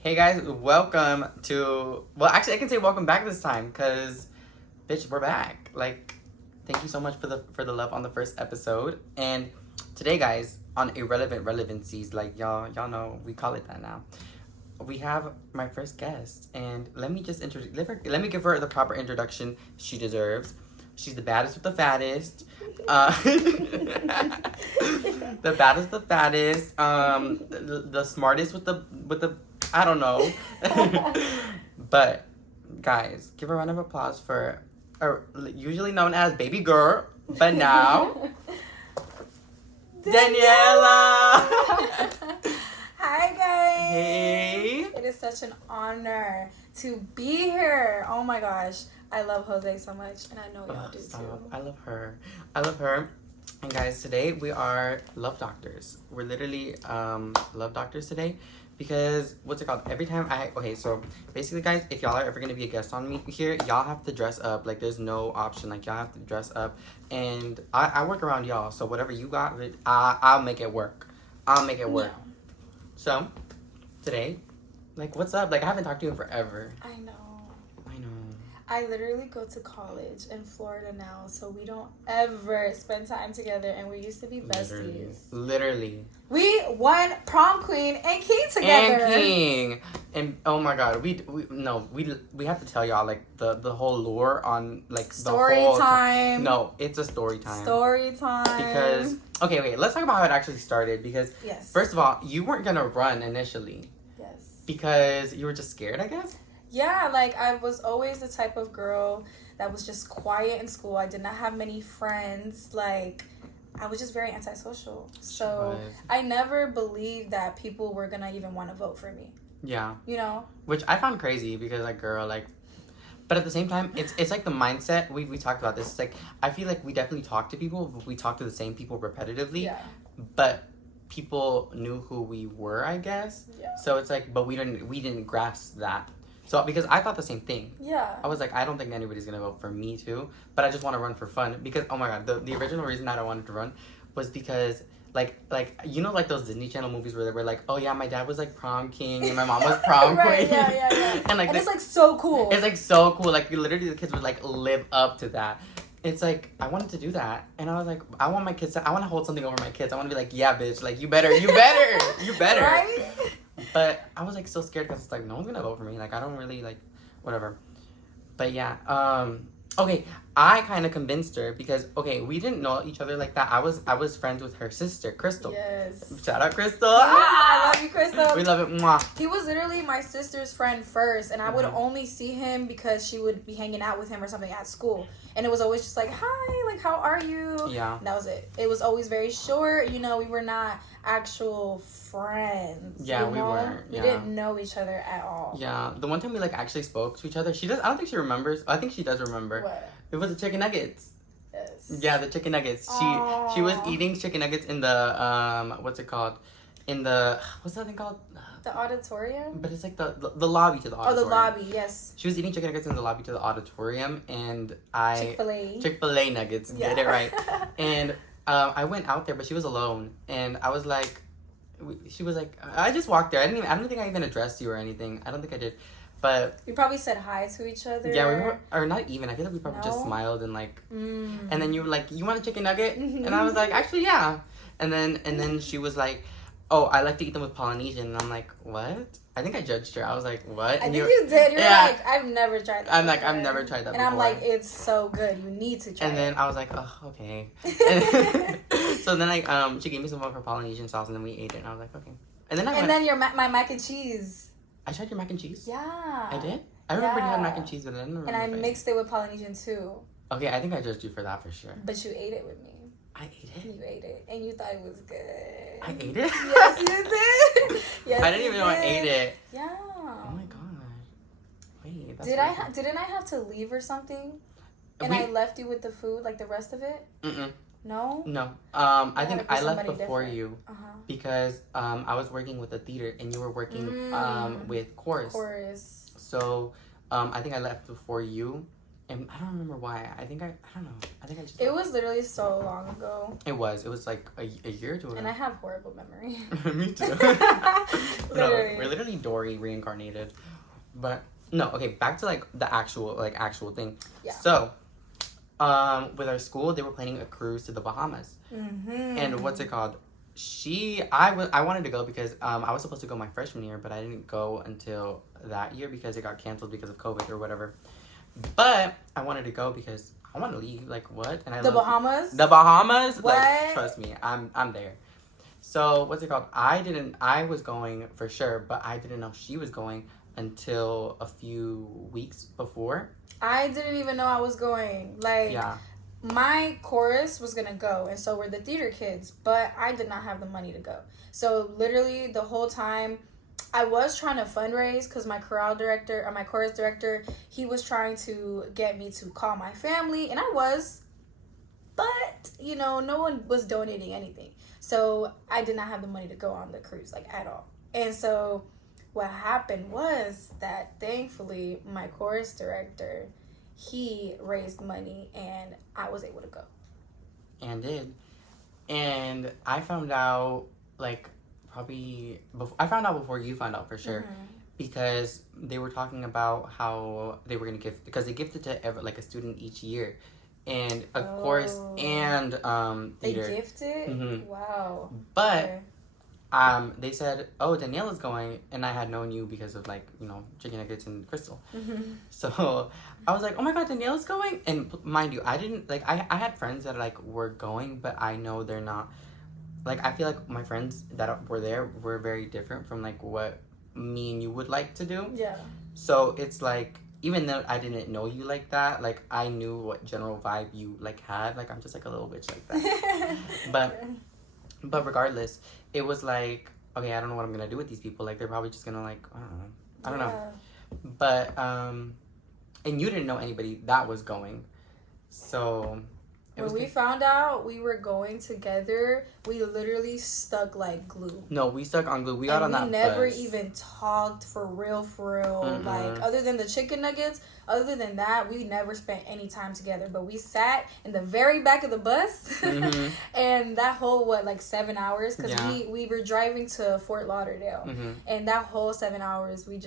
Hey guys, welcome to. Well, actually, I can say welcome back this time, cause, bitch, we're back. Like, thank you so much for the love on the first episode. And today, guys, on Irrelevant Relevancies, like y'all know we call it that now. We have my first guest, and let me just introduce. Let me give her the proper introduction she deserves. She's the baddest with the fattest. The baddest, the fattest. The smartest with the. I don't know. But guys, give a round of applause for, usually known as Baby Girl, but now Daniela. Hi guys. Hey. It is such an honor to be here. Oh my gosh. I love Jose so much, and I know y'all do Stop. too. I love her. I love her. And guys, today we are love doctors. We're literally love doctors today because what's it called? Every time so basically guys, if y'all are ever gonna be a guest on me here, y'all have to dress up. Like there's no option. Like y'all have to dress up. And I work around y'all, so whatever you got, I'll make it work. I'll make it work. Yeah. So today, like what's up? Like I haven't talked to you in forever. I know. I literally go to college in Florida now, so we don't ever spend time together, and we used to be besties. Literally. We won Prom Queen and King together. And King. And oh my god, we have to tell y'all like the whole lore on like Story the whole time. No, it's a story time. Story time. Because okay, wait, let's talk about how it actually started because yes. First of all, you weren't gonna run initially. Yes. Because you were just scared, I guess? Yeah, like I was always the type of girl that was just quiet in school. I did not have many friends. Like I was just very antisocial. So I never believed that people were gonna even want to vote for me. Yeah. You know? Which I found crazy because like girl, like but at the same time, it's like the mindset we talked about this. It's like I feel like we definitely talk to people, but we talk to the same people repetitively. Yeah. But people knew who we were, I guess. Yeah. So it's like, but we didn't grasp that. So because I thought the same thing. Yeah. I was like, I don't think anybody's gonna vote for me too, but I just want to run for fun because oh my god, the original reason that I wanted to run was because like you know like those Disney Channel movies where they were like, oh yeah, my dad was like prom king and my mom was prom right, queen. Yeah. and it's like so cool. It's like so cool. Like literally the kids would like live up to that. It's like I wanted to do that, and I was like, I want to hold something over my kids. I want to be like, yeah, bitch, like you better. Right? But I was like so scared because it's like no one's gonna vote for me. Like I don't really like, whatever. But yeah, okay, I kind of convinced her because okay, we didn't know each other like that. I was friends with her sister, Crystal. Yes. Shout out, Crystal. Yes, I love you, Crystal. We love it. Mwah. He was literally my sister's friend first, and I would only see him because she would be hanging out with him or something at school. And it was always just like, hi, like, how are you? Yeah. And that was it. It was always very short. You know, we were not actual friends. Yeah, we weren't. We didn't know each other at all. Yeah, the one time we like actually spoke to each other, I don't think she remembers. I think she does remember. What? It was the chicken nuggets. Yes. Yeah, the chicken nuggets. Aww. She was eating chicken nuggets in the what's it called? In the what's that thing called? The auditorium? But it's like the lobby to the auditorium. Oh, the lobby, yes. She was eating chicken nuggets in the lobby to the auditorium, and Chick-fil-A nuggets. Yeah. Get it right. And I went out there, but she was alone, and I was like, she was like, I just walked there. I don't think I even addressed you or anything. I don't think I did. But we probably said hi to each other. yeah, we were, or not even. I feel like we probably just smiled and like, and then you were like, "You want a chicken nugget?" And I was like, "Actually, yeah." And then she was like, "Oh, I like to eat them with Polynesian." And I'm like, "What?" I think I judged her. I was like, "What?" And I think you did. You're like, "I've never tried that." I'm like, "I've never tried that." And before. I'm like, "It's so good. You need to try." And then I was like, "Oh, okay." So then she gave me some of her Polynesian sauce, and then we ate it. And I was like, "Okay." And then your my mac and cheese. I tried your mac and cheese. Yeah. I did. I remember you had mac and cheese, but I didn't remember. And I mixed it with Polynesian too. Okay, I think I judged you for that for sure. But you ate it with me. I ate it. You ate it, and you thought it was good. I ate it. Yes, you did. Yes, I didn't even know I ate it. Yeah. Oh my god. Wait. That's Didn't I have to leave or something? And I left you with the food, like the rest of it. No. No. I think I left before different. you because I was working with the theater and you were working with chorus. Chorus. So I think I left before you, And I don't remember why. I don't know. I think I just... It was literally so long ago. It was like a year or two ago. And I have horrible memory. Me too. No, we're literally Dory reincarnated. But, no, okay, back to, like, the actual thing. Yeah. So, with our school, they were planning a cruise to the Bahamas. Mm-hmm. And what's it called? I wanted to go because I was supposed to go my freshman year, but I didn't go until that year because it got canceled because of COVID or whatever. But I wanted to go because I want to leave. Like, what? And Bahamas? The Bahamas? What? Like, trust me, I'm there. So, what's it called? I was going for sure, but I didn't know she was going until a few weeks before. I didn't even know I was going. Like, yeah. My chorus was gonna go, and so were the theater kids, but I did not have the money to go. So literally the whole time I was trying to fundraise because my chorus director, he was trying to get me to call my family, and I was, but no one was donating anything. So I did not have the money to go on the cruise, like, at all. And so what happened was that thankfully my chorus director, he raised money and I was able to go. And did. And I found out, like, I found out before you found out for sure. Mm-hmm. Because they were talking about how they were going to gift, because they gifted to a student each year. And of course, and theater. They gifted? Mm-hmm. Wow. But okay. They said, oh, Danielle is going, and I had known you because of, like, chicken nuggets and Crystal. Mm-hmm. So I was like, oh my god, Danielle is going? And mind you, I didn't, like, I had friends that, like, were going, but I know they're not, like, I feel like my friends that were there were very different from, like, what me and you would like to do. Yeah. So it's, like, even though I didn't know you like that, like, I knew what general vibe you, like, had. Like, I'm just, like, a little bitch like that. But regardless, it was like, okay, I don't know what I'm gonna do with these people. Like, they're probably just gonna, like, I don't know. But and you didn't know anybody that was going, so when we found out we were going together, we literally stuck like glue. No, we stuck on glue. We got on that bus. We never even talked for real. Mm-hmm. Like, other than the chicken nuggets, other than that, we never spent any time together. But we sat in the very back of the bus, mm-hmm. and that whole 7 hours, because we were driving to Fort Lauderdale, mm-hmm. and that whole 7 hours we were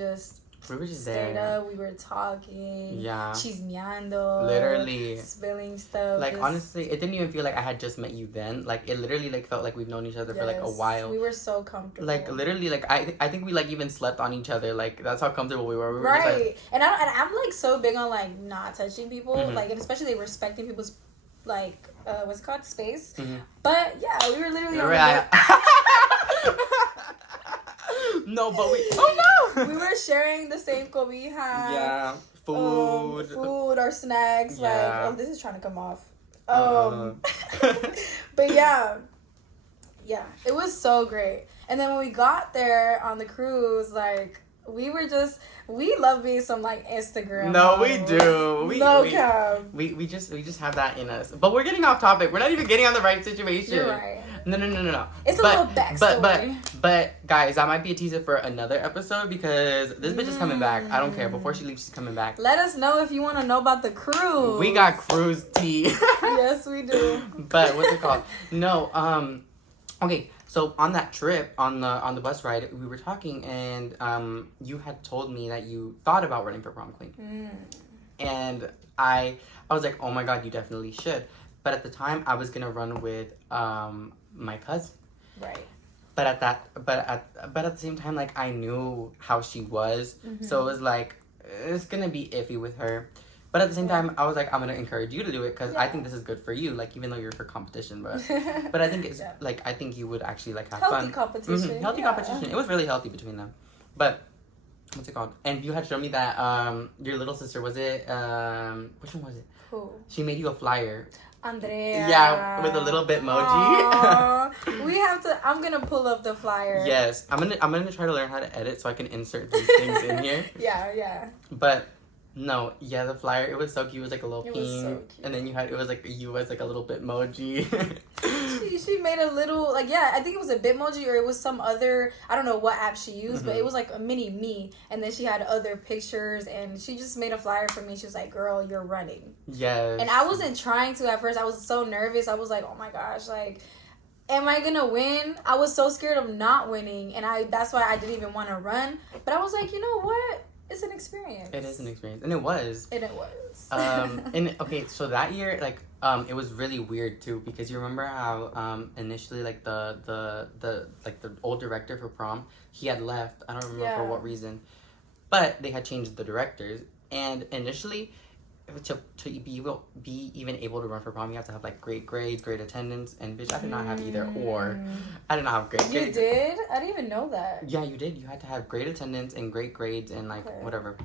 just stayed there. Up, we were talking, yeah, chismeando, literally spilling stuff. Like, honestly, it didn't even feel like I had just met you then. Like, it literally, like, felt like we've known each other for, like, a while. We were so comfortable. Like, literally, like, I think we, like, even slept on each other. Like, that's how comfortable we were. We were right. Just, like... And I'm, like, so big on, like, not touching people. Mm-hmm. Like, and especially respecting people's, like, what's it called? Space. Mm-hmm. But, yeah, we were literally on No, but we... Oh, no! We were sharing the same cobija. Yeah. Food, or snacks. Yeah. Like, this is trying to come off. But, yeah. Yeah, it was so great. And then when we got there on the cruise, like, we love being some, like, Instagram No, models. we do. We just have that in us. But we're getting off topic. We're not even getting on the right situation. You're right. No. It's a little backstory. But guys, that might be a teaser for another episode because this bitch is coming back. I don't care. Before she leaves, she's coming back. Let us know if you want to know about the cruise. We got cruise tea. Yes, we do. But what's it called? No, okay. So on that trip, on the bus ride, we were talking, and you had told me that you thought about running for prom queen, and I was like, oh my god, you definitely should. But at the time, I was gonna run with my cousin. Right. But at the same time, like, I knew how she was, so it was like, it's gonna be iffy with her. But at the same time, I was like, I'm gonna encourage you to do it because I think this is good for you. Like, even though you're for competition, but I think it's like, I think you would actually, like, have healthy fun. Competition. Mm-hmm. Healthy competition. It was really healthy between them. But what's it called? And you had shown me that your little sister, was it which one was it? Who? She made you a flyer. Andrea. Yeah, with a little Bitmoji. We have to. I'm gonna pull up the flyer. Yes, I'm gonna try to learn how to edit so I can insert these things in here. Yeah. But No, yeah, the flyer, it was so cute. It was like a little It pink. was so cute. And then it was like you as like a little Bitmoji. She made a little, like, yeah, I think it was a Bitmoji or it was some other, I don't know what app she used, but it was like a mini me. And then she had other pictures and she just made a flyer for me. She was like, girl, you're running. Yes. And I wasn't trying to at first. I was so nervous. I was like, oh my gosh, like, am I gonna win? I was so scared of not winning. And that's why I didn't even want to run. But I was like, you know what? It's an experience. It is an experience. And it was. And it was. And okay, so that year, like, it was really weird too, because you remember how initially like the old director for prom, he had left. I don't remember for what reason, but they had changed the directors, and initially to be even able to run for prom, you have to have like great grades, great attendance, and bitch, I did not have either or. I did not have great grades. You did? I didn't even know that. Yeah, you did. You had to have great attendance and great grades and like whatever.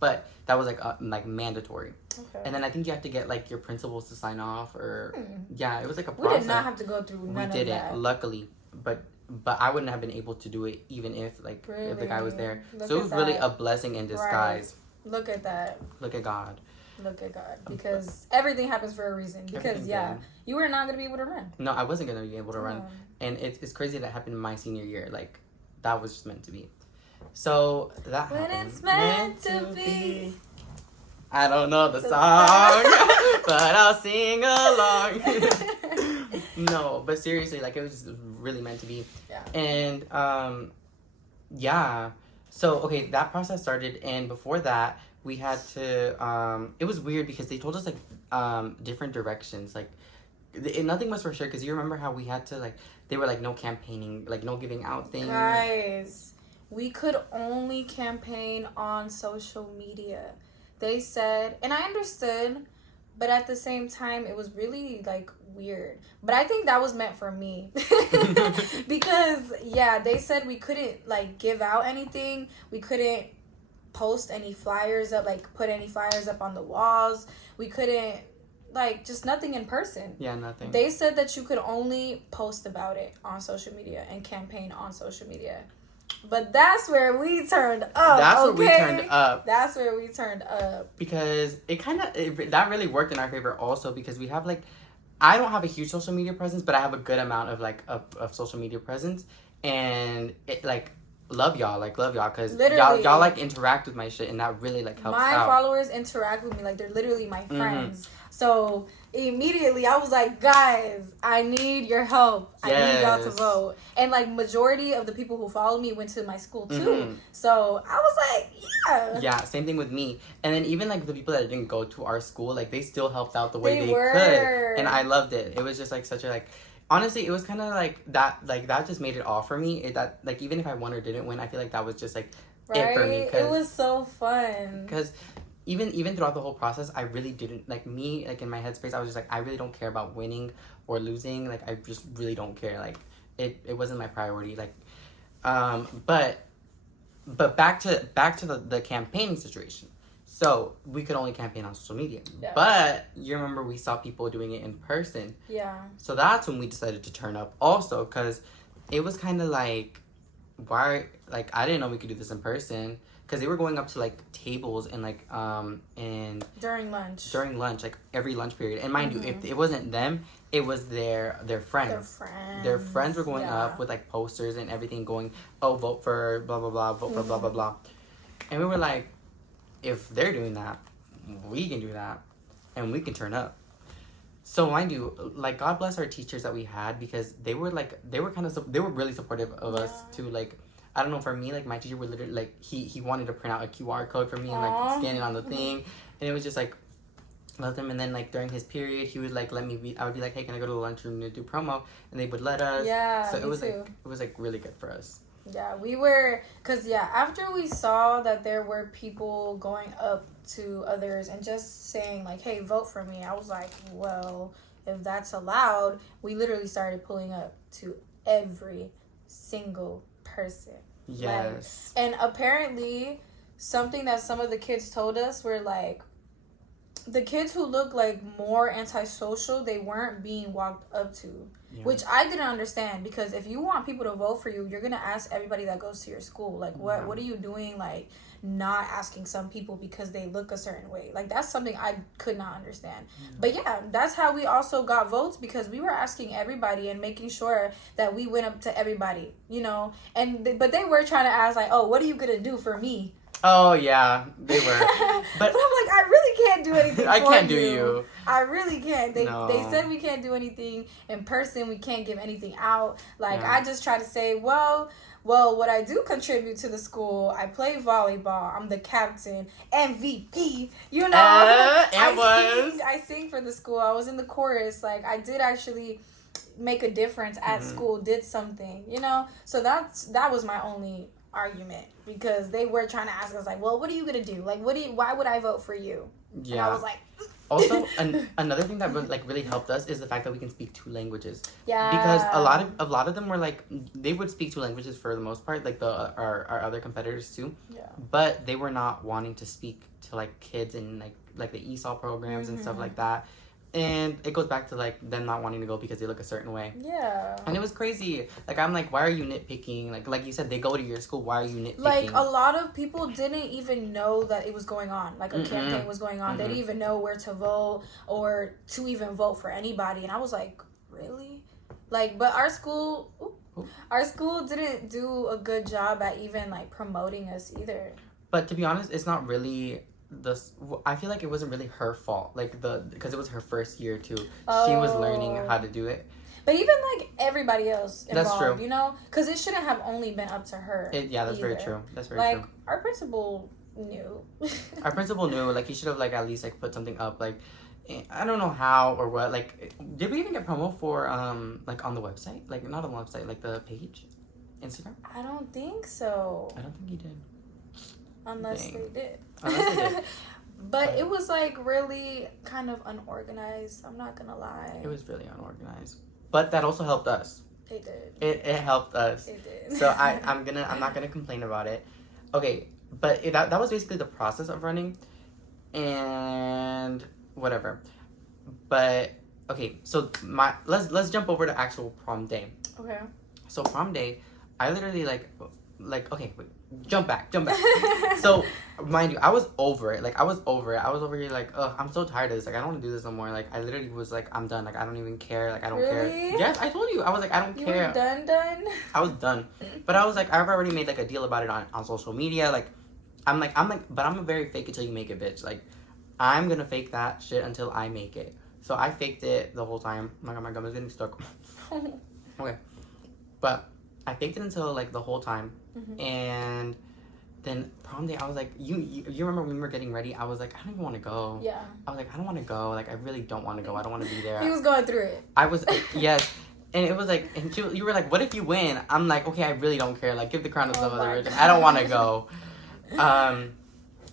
But that was like mandatory. Okay. And then I think you have to get like your principals to sign off, or yeah, it was like a process. We did not have to go through none of that. We didn't, luckily, but I wouldn't have been able to do it even if if the guy was there. So it was really a blessing in disguise. Right. Look at that. Look at God. Look at God, because everything happens for a reason. Because you were not gonna be able to run. No, I wasn't gonna be able to run, and it's crazy that happened in my senior year. Like that was just meant to be. So that when happened. It's meant to be. I don't know the song, but I'll sing along. No, but seriously, like it was really meant to be. Yeah. And yeah. So okay, that process started, and before that, we had to. It was weird because they told us like different directions. Like nothing was for sure, because you remember how we had to like they were like no campaigning, like no giving out things. Guys, we could only campaign on social media. They said, and I understood, but at the same time, it was really like weird. But I think that was meant for me because they said we couldn't like give out anything. We couldn't post any flyers up, like put any flyers up on the walls. We couldn't like just nothing in person. Yeah, nothing. They said that you could only post about it on social media and campaign on social media. But that's where we turned up. That's where we turned up. That's where we turned up. Because that really worked in our favor also, because we have like, I don't have a huge social media presence, but I have a good amount of like of social media presence, and it like love y'all because y'all like interact with my shit, and that really like helps my out. Followers interact with me like they're literally my friends. So immediately I was like, guys, I need your help. I need y'all to vote. And like majority of the people who followed me went to my school too. So I was like, yeah, same thing with me. And then even like the people that didn't go to our school, like they still helped out the way they could, and I loved it. It was just like such a like, honestly, it was kind of like that just made it all for me. That like even if I won or didn't win, I feel like that was just like it for me. It was so fun. Because even throughout the whole process, I really didn't like me, like in my headspace, I was just like, I really don't care about winning or losing. Like I just really don't care. Like it wasn't my priority. Like but back to the campaigning situation. So we could only campaign on social media. Yeah. But you remember we saw people doing it in person. Yeah. So that's when we decided to turn up also, because it was kind of like, why, like I didn't know we could do this in person. Because they were going up to like tables and like and during lunch, like every lunch period. And mind you, if it wasn't them, it was their friends. Their friends were going up with like posters and everything, going, oh, vote for blah blah blah, vote for blah blah blah. And we were like, if they're doing that, we can do that, and we can turn up. So mind you, like God bless our teachers that we had, because they were really supportive of us too. Like, I don't know, for me, like my teacher would literally like he wanted to print out a QR code for me and like scan it on the thing, and it was just like love them. And then like during his period, he would like let me be. I would be like, hey, can I go to the lunchroom to do promo? And they would let us. Yeah, so it was like really good for us. Yeah, we were, because after we saw that there were people going up to others and just saying like, hey, vote for me, I was like, well, if that's allowed, we literally started pulling up to every single person. Yes. Like, and apparently something that some of the kids told us were like, the kids who look like more antisocial, they weren't being walked up to. Yeah. Which I didn't understand, because if you want people to vote for you, you're gonna ask everybody that goes to your school. Like, what are you doing? Like, not asking some people because they look a certain way. Like, that's something I could not understand. But yeah, that's how we also got votes, because we were asking everybody and making sure that we went up to everybody, you know. But they were trying to ask, like, oh, what are you gonna do for me? Oh yeah, they were. But I'm like, I really can't do anything for I can't you. do you. I really can't. They said we can't do anything in person. We can't give anything out. Like, I just try to say, well, what I do contribute to the school, I play volleyball. I'm the captain, MVP. You know, I sing for the school. I was in the chorus. Like, I did actually make a difference at school. Did something. You know, so that was my only argument, because they were trying to ask us, like, well, what are you gonna do? Like, why would I vote for you? Yeah. And I was like, also another thing that really helped us is the fact that we can speak 2 languages. Yeah. Because a lot of them were like, they would speak 2 languages for the most part, like our other competitors too. Yeah. But they were not wanting to speak to like kids in like the ESOL programs and stuff like that. And it goes back to like them not wanting to go because they look a certain way. Yeah. And it was crazy. Like, I'm like, why are you nitpicking? Like you said, they go to your school. Why are you nitpicking? Like, a lot of people didn't even know that it was going on. Like, a campaign was going on. They didn't even know where to vote or to even vote for anybody. And I was like, really? Like, but our school didn't do a good job at even like promoting us either. But to be honest, it's not really. I feel like it wasn't really her fault, like because it was her first year too. She was learning how to do it. But even like everybody else involved, that's true. You know, because it shouldn't have only been up to her. That's very true. That's very true. Like, our principal knew. Our principal knew. Like, he should have like at least like put something up. Like, I don't know how or what. Like, did we even get promo for like on the website? Like, not on the website, like the page, Instagram. I don't think so. I don't think you did. Unless they did. Unless they did. But it was like really kind of unorganized. I'm not gonna lie. It was really unorganized. But that also helped us. It did. It helped us. It did. So I'm not gonna complain about it. Okay, but that was basically the process of running, and whatever. But okay, so let's jump over to actual prom day. Okay. So prom day, I literally like okay, wait, jump back. So mind you, I was over it. I was over here like, ugh, I'm so tired of this. Like, I don't want to do this no more. Like, I literally was like, I'm done. Like, I don't even care. Like, I don't care. Yes, I told you. I was like, I don't care. You were done? I was done. But I was like, I've already made like a deal about it on social media. Like, I'm like, but I'm a very fake it till you make it, bitch. Like, I'm gonna fake that shit until I make it. So I faked it the whole time. Oh my god, my gum is getting stuck. Okay. But I faked it until like the whole time. And then prom day, I was like, you remember when we were getting ready? I was like, I don't even want to go. Yeah. I was like, I don't want to go. Like, I really don't want to go. I don't want to be there. He was going through it. I was, yes. And it was like, and you were like, what if you win? I'm like, okay, I really don't care. Like, give the crown to some other rich. I don't want to go.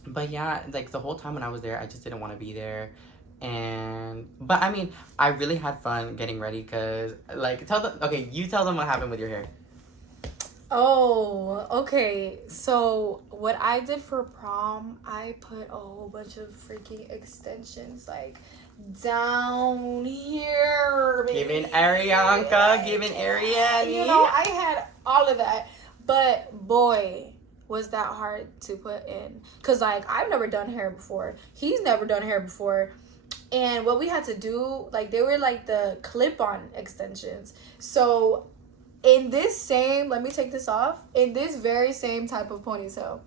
But yeah, like the whole time when I was there, I just didn't want to be there. But I mean, I really had fun getting ready because, like, you tell them what happened with your hair. Oh, okay. So what I did for prom, I put a whole bunch of freaking extensions, like, down here, baby. Giving Arianka, giving Ariane. You know, I had all of that. But boy, was that hard to put in. Because, like, I've never done hair before. He's never done hair before. And what we had to do, like, they were like the clip-on extensions. So in this same, let me take this off, in this very same type of ponytail,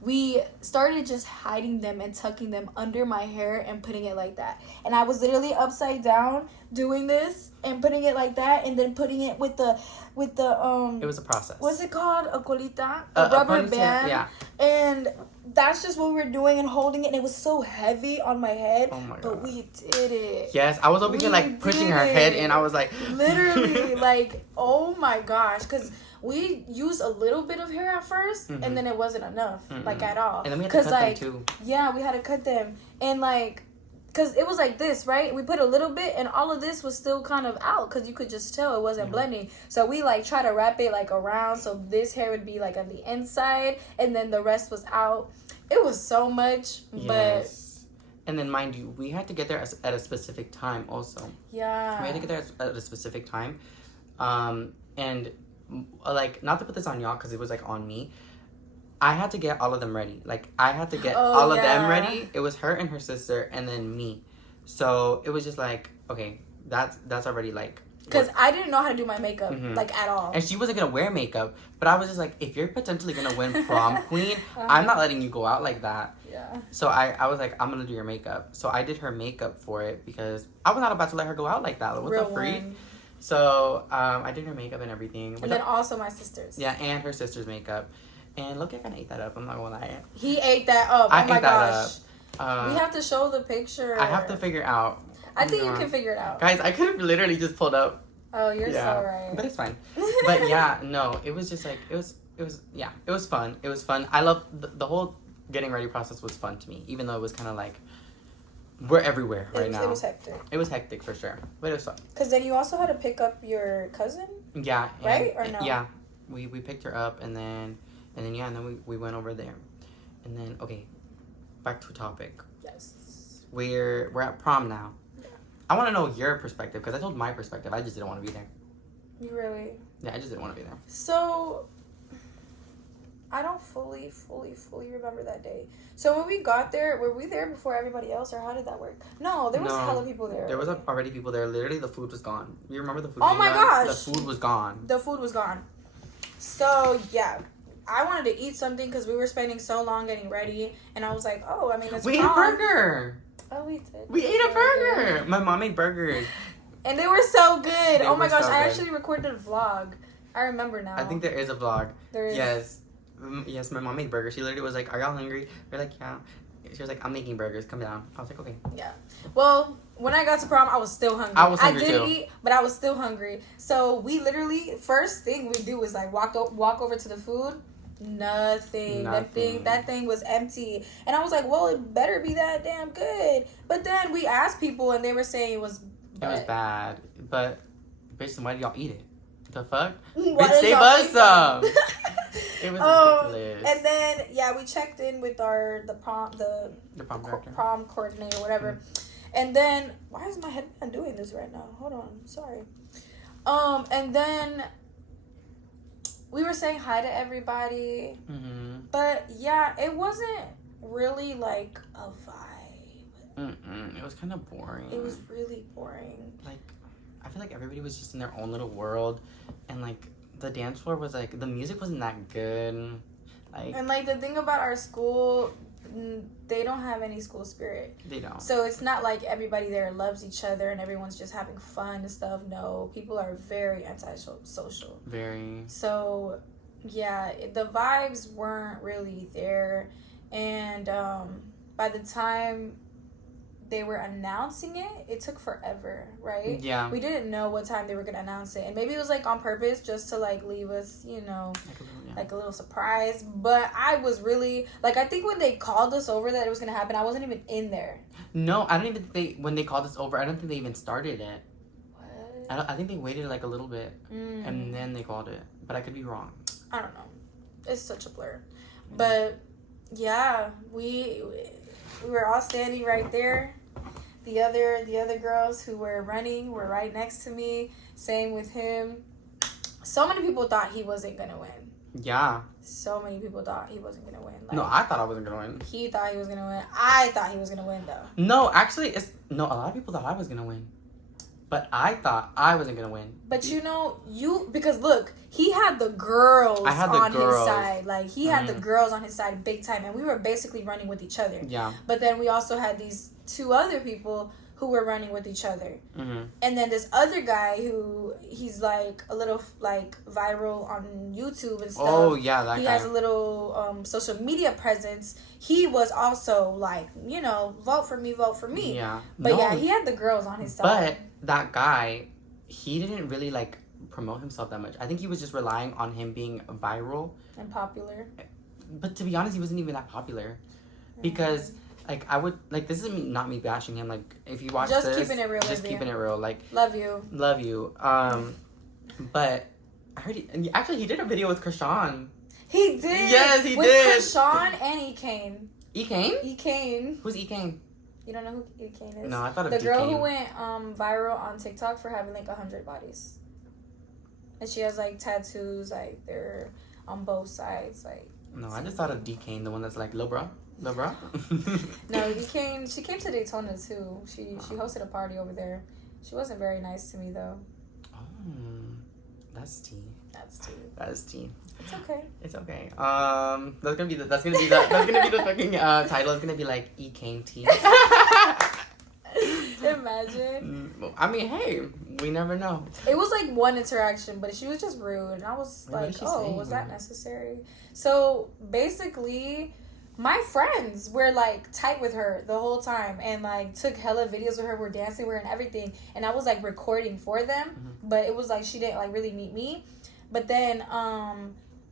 we started just hiding them and tucking them under my hair and putting it like that. And I was literally upside down doing this and putting it like that, and then putting it with the it was a process. What's it called? A colita? A rubber band. Yeah. And that's just what we were doing and holding it, and it was so heavy on my head. Oh my god. But we did it. Yes, I was over here like pushing her head, and I was like literally like, oh my gosh, because we used a little bit of hair at first, and then it wasn't enough, like, at all. And then we had to cut them too. Yeah, we had to cut them, and like, because it was like this, right? We put a little bit, and all of this was still kind of out, because you could just tell it wasn't blending. So we like try to wrap it like around, so this hair would be like on the inside, and then the rest was out. It was so much, but And then, mind you, we had to get there at a specific time also. Yeah. We had to get there at a specific time. And, like, not to put this on y'all because it was, like, on me. I had to get all of them ready. Like, I had to get all of them ready. It was her and her sister and then me. So, it was just like, okay, that's already, like... Because I didn't know how to do my makeup, like, at all. And she wasn't going to wear makeup. But I was just like, if you're potentially going to win prom queen, I'm not letting you go out like that. Yeah. So I was like, I'm going to do your makeup. So I did her makeup for it because I was not about to let her go out like that. What's up, free? So I did her makeup and everything. And then also my sister's. Yeah, and her sister's makeup. And look, I kind of ate that up. I'm not going to lie. He ate that up. I oh my ate gosh. That up. We have to show the picture. I have to figure out. I think you can figure it out. Guys, I could have literally just pulled up. Oh, you're so right. But it's fine. But yeah, no, it was just like, it was fun. It was fun. I love the whole getting ready process was fun to me, even though it was kind of like, we're everywhere now. It was hectic. It was hectic for sure, but it was fun. Because then you also had to pick up your cousin? Yeah. Right? Or no? Yeah. We picked her up and then we went over there. And then, okay, back to topic. Yes. We're at prom now. I want to know your perspective because I told my perspective. I just didn't want to be there. You really? Yeah, I just didn't want to be there. So, I don't fully remember that day. So when we got there, were we there before everybody else, or how did that work? No, there was hella people there. There was already people there. Literally, the food was gone. You remember the food? Oh my gosh! The food was gone. The food was gone. So yeah, I wanted to eat something because we were spending so long getting ready, and I was like, oh, I mean, it's we ate a burger. Oh, we did. We ate a burger. My mom made burgers. And they were so good. Oh my gosh, so I actually recorded a vlog. I remember now. I think there is a vlog. There is. Yes, my mom made burgers. She literally was like, are y'all hungry? We're like, yeah. She was like, I'm making burgers. Come down. I was like, okay. Yeah. Well, when I got to prom, I was still hungry. I was hungry I did too. eat, but I was still hungry. So we literally, first thing we do is like walk over to the food. Nothing. That thing was empty. And I was like, well, it better be that damn good. But then we asked people and they were saying it was bad. But bitch, then why did y'all eat it? The fuck? Why bitch, save us some. It was ridiculous. And then we checked in with the prom coordinator, whatever. And then why is my headband doing this right now? Hold on, sorry. And then we were saying hi to everybody, but yeah, it wasn't really like a vibe. It was kind of boring. It was really boring. Like, I feel like everybody was just in their own little world, and like the dance floor was like the music wasn't that good. Like, and like the thing about our school, they don't have any school spirit. They don't. So it's not like everybody there loves each other and everyone's just having fun and stuff. No, people are very antisocial. Very. So, yeah, the vibes weren't really there. And by the time they were announcing it, it took forever, right? Yeah. We didn't know what time they were going to announce it. And maybe it was like on purpose just to like leave us, like a little surprise. But I was really, like, I think when they called us over that it was going to happen, I wasn't even in there. No, I don't even think when they called us over, I don't think they even started it. What? I think they waited like a little bit and then they called it. But I could be wrong. I don't know. It's such a blur. But yeah, we were all standing right there. The other girls who were running were right next to me. Same with him. So many people thought he wasn't gonna win. Yeah. So many people thought he wasn't gonna win. Like, no, I thought I wasn't gonna win. He thought he was gonna win. I thought he was gonna win though. No, actually, a lot of people thought I was gonna win. But I thought I wasn't gonna win. But because look, he had the girls on his side. Like, he had the girls on his side big time. And we were basically running with each other. Yeah. But then we also had these two other people who were running with each other. And then this other guy who, he's like a little like viral on YouTube and stuff. Oh, yeah, that guy. He has a little social media presence. He was also like, vote for me. Yeah. But he had the girls on his side. But that guy, he didn't really like promote himself that much. I think he was just relying on him being viral and popular. But to be honest, he wasn't even that popular because like I would like, this is not me bashing him. Like, if you watch just this, keeping it real, just keeping it real. Like, love you. But I heard he did a video with Krishan. He did. Yes, he did. With Krishan and E Kane. E Kane? E Kane. Who's E Kane? You don't know who E Kane is? No, I thought of the D girl Kane. who went viral on TikTok for having like 100 bodies, and she has like tattoos like they're on both sides like. No, I just thought of D Kane, the one that's like, Lil bro. No, E Kane. She came to Daytona too. She hosted a party over there. She wasn't very nice to me though. Oh, that's tea. That's tea. That's tea. It's okay. It's okay. That's gonna be the fucking title. It's gonna be like E Kane tea. Imagine. I mean, hey, we never know. It was like one interaction, but she was just rude, and I was like, "Oh, was that necessary?" So basically, my friends were like tight with her the whole time, and like took hella videos with her. We're dancing with her and everything, and I was like recording for them, but it was like she didn't like really meet me. But then,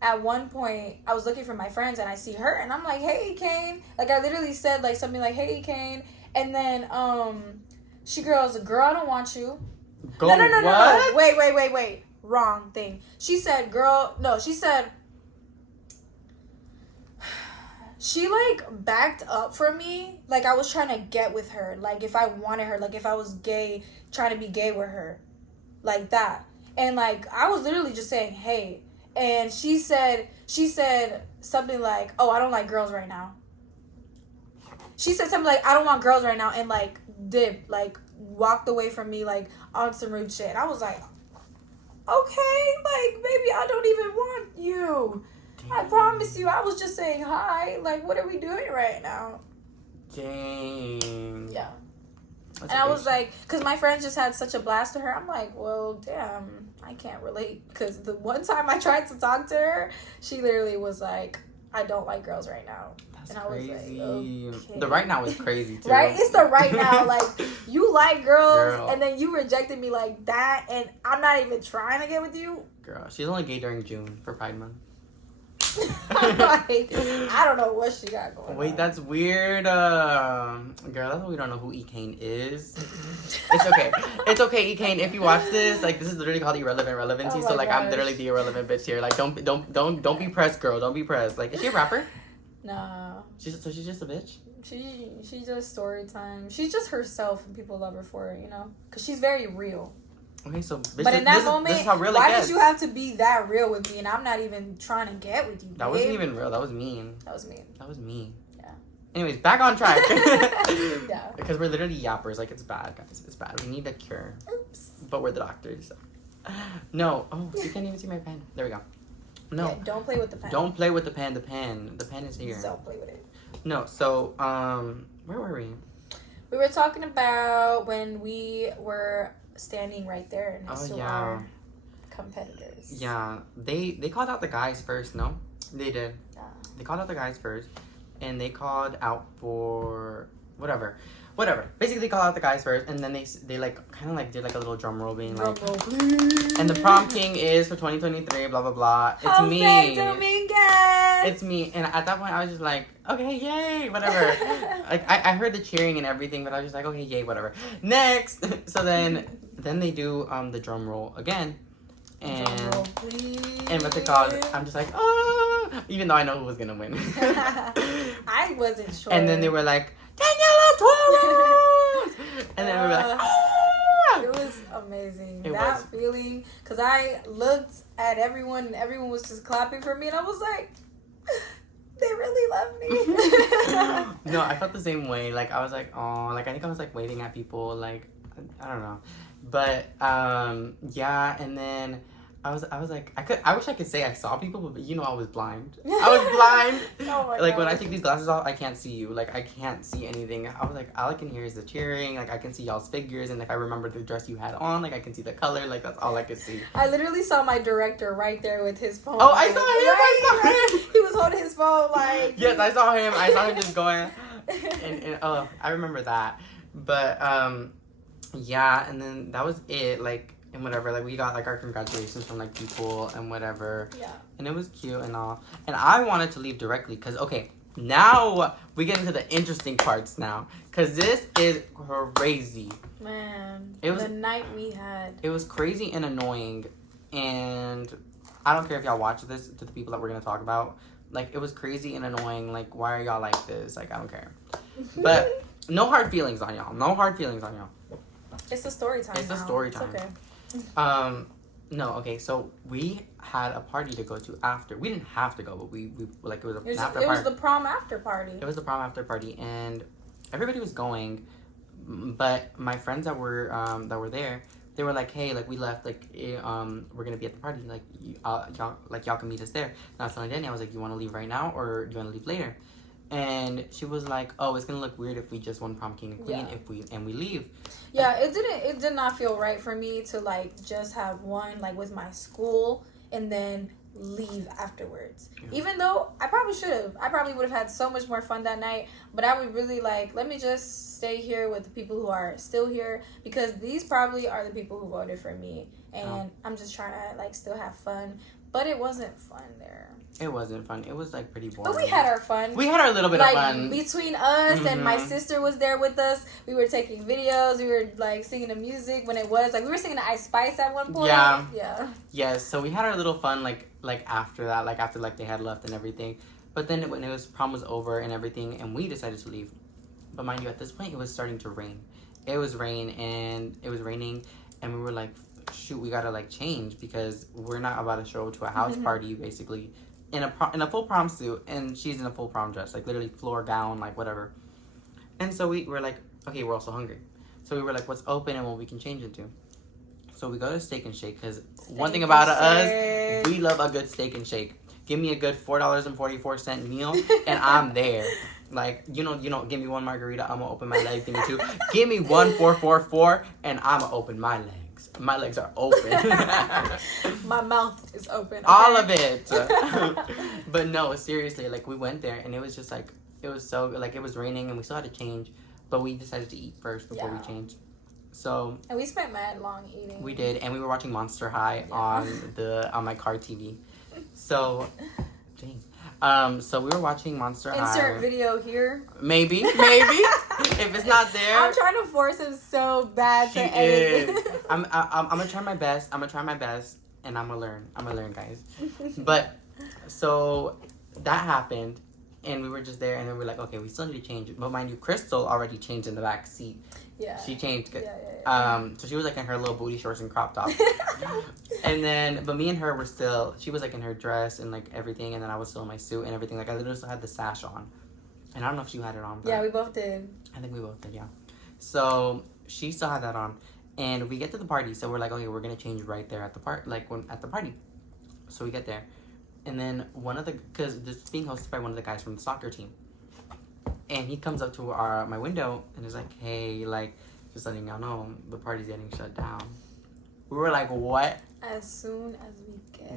at one point, I was looking for my friends, and I see her, and I'm like, "Hey, Kane!" Like I literally said like something like, "Hey, Kane," and then she goes, "Girl, I don't want you." No. Wait. Wrong thing. She said, "Girl," no, she said. She like backed up from me, like I was trying to get with her, like if I wanted her, like if I was gay, trying to be gay with her, like that. And like I was literally just saying, "Hey," and she said something like, "Oh, I don't like girls right now." She said something like, "I don't want girls right now," and like dipped, like walked away from me, like on some rude shit. And I was like, "Okay, like maybe I don't even want you. I promise you, I was just saying hi. Like, what are we doing right now?" Dang. Yeah. That's and I was like, because my friends just had such a blast to her. I'm like, well, damn, I can't relate. Because the one time I tried to talk to her, she literally was like, "I don't like girls right now." That's and I was crazy. like, okay. The right now is crazy too. Right? It's the right now. Like, you like girls, Girl. and then you rejected me like that, and I'm not even trying to get with you. Girl, she's only gay during June for Pride Month. Like, I don't know what she got going on. Wait, that's weird. Girl, that's why we don't know who E Kane is. It's okay. It's okay, E Kane. If you watch this, like, this is literally called Irrelevant Relevancy. Oh So like, I'm gosh. literally the irrelevant bitch here. Like, don't be pressed, girl. Don't be pressed. Like, is she a rapper? Nah. She's just a bitch. She does story time. She's just herself, and people love her for it, you know, because she's very real. Okay, so but in that moment, this is how real why it gets. did you have to be that real with me? And I'm not even trying to get with you. That babe. wasn't even real. That was mean. That was mean. That was me. Yeah. Anyways, back on track. Yeah. Because we're literally yappers. Like, it's bad, guys. It's bad. We need a cure. Oops. But we're the doctors. No. Oh, you can't even see my pen. There we go. No. Yeah, don't play with the pen. Don't play with the pen. The pen is here. Don't play with it. No. So, where were we? We were talking about when we were standing right there next to our competitors. Yeah. They called out the guys first, no? They did. Yeah. They called out the guys first. And they called out for whatever. Basically, they called out the guys first, and then they like kind of like did like a little drum roll being like, Drum roll, please. and the prom king is for 2023, blah blah blah. It's Jose me. Dominguez. It's me. And at that point, I was just like, okay, yay, whatever. Like I heard the cheering and everything, but I was just like, okay, yay, whatever. Next. So then they do the drum roll again, and Drum roll, please. and what's it called? I'm just like, oh, even though I know who was gonna win. I wasn't sure. And then they were like, Daniela Torres! And then we were like, ah! It was amazing. It that was. feeling, because I looked at everyone and everyone was just clapping for me, and I was like, they really love me. No, I felt the same way. Like, I was like, oh, like, I think I was like waving at people, like, I don't know. But, yeah, and then I was like, I wish I could say I saw people, but you know I was blind. I was blind. Oh my Like, God. when I take these glasses off, I can't see you. Like, I can't see anything. I was like, all I can hear is the cheering. Like, I can see y'all's figures, and if I remember the dress you had on, like, I can see the color. Like, that's all I could see. I literally saw my director right there with his phone. Oh, I saw him. I saw him. He was holding his phone like. Yes, I saw him. I saw him just going. And oh, I remember that. But, yeah, and then that was it. Like, and whatever, like, we got, like, our congratulations from, like, people and whatever. Yeah. And it was cute and all. And I wanted to leave directly because, okay, now we get into the interesting parts now. Because this is crazy. Man, It was- the night we had. It was crazy and annoying. And I don't care if y'all watch this, to the people that we're going to talk about. Like, it was crazy and annoying. Like, why are y'all like this? Like, I don't care. But no hard feelings on y'all. No hard feelings on y'all. It's a story time. It's a story time. It's okay. No, okay, so we had a party to go to after. We didn't have to go, but we like, it was an after party. It was the prom after party. It was the prom after party, and everybody was going, but my friends that were there, they were like, hey, like, we left, like, we're gonna be at the party, like, y'all can meet us there. And I was telling Danny, I was like, you want to leave right now, or do you want to leave later? And she was like, oh, it's gonna look weird if we just won prom king and queen, if we leave. Yeah, it did not feel right for me to, like, just have one, like, with my school and then leave afterwards. Yeah. Even though I probably should have. I probably would have had so much more fun that night, but I would really, like, let me just stay here with the people who are still here, because these probably are the people who voted for me, and I'm just trying to, like, still have fun. But it wasn't fun there. It wasn't fun. It was, like, pretty boring. But we had our fun. We had our little bit of fun. Between us and my sister was there with us. We were taking videos. We were, like, singing the music when it was. Like, we were singing the Ice Spice at one point. Yeah. Yeah. Yes, so we had our little fun, like after that. Like, after, like, they had left and everything. But then when prom was over and everything, and we decided to leave. But mind you, at this point, it was starting to rain. It was raining, and we were like, shoot, we gotta, like, change, because we're not about to show to a house party, basically, in a full prom suit, and she's in a full prom dress, like, literally floor gown, like, whatever. And so we were like, okay, we're also hungry. So we were like, what's open and what we can change into? So we go to Steak and Shake, because one thing about us, we love a good Steak and Shake. Give me a good $4.44 meal, and I'm there. Like, you know, give me one margarita, I'm gonna open my legs. Give me two. Give me 1 4 and I'm gonna open my legs. My legs are open. My mouth is open. Okay? All of it. But no, seriously, like, we went there, and it was just, like, it was so, like, it was raining, and we still had to change, but we decided to eat first before we changed. So. And we spent mad long eating. We did, and we were watching Monster High on my car TV. So, dang. So we were watching Monster High. Insert video here. Maybe. If it's not there. I'm trying to force him so bad to edit it. I'm gonna try my best. And I'm gonna learn, guys. But so that happened, and we were just there, and then we're like, okay, we still need to change. But mind you, Crystal already changed in the back seat. Yeah. She changed. Yeah. So she was, like, in her little booty shorts and crop top. And then, but me and her were still, she was, like, in her dress and, like, everything, and then I was still in my suit and everything. Like, I literally still had the sash on. And I don't know if she had it on. But yeah, we both did. I think we both did, yeah. So she still had that on. And we get to the party, so we're like, okay, we're going to change right there at the at the party. So we get there. And then because this is being hosted by one of the guys from the soccer team. And he comes up to my window and is like, hey, like, just letting y'all know, the party's getting shut down. We were like, what? As soon as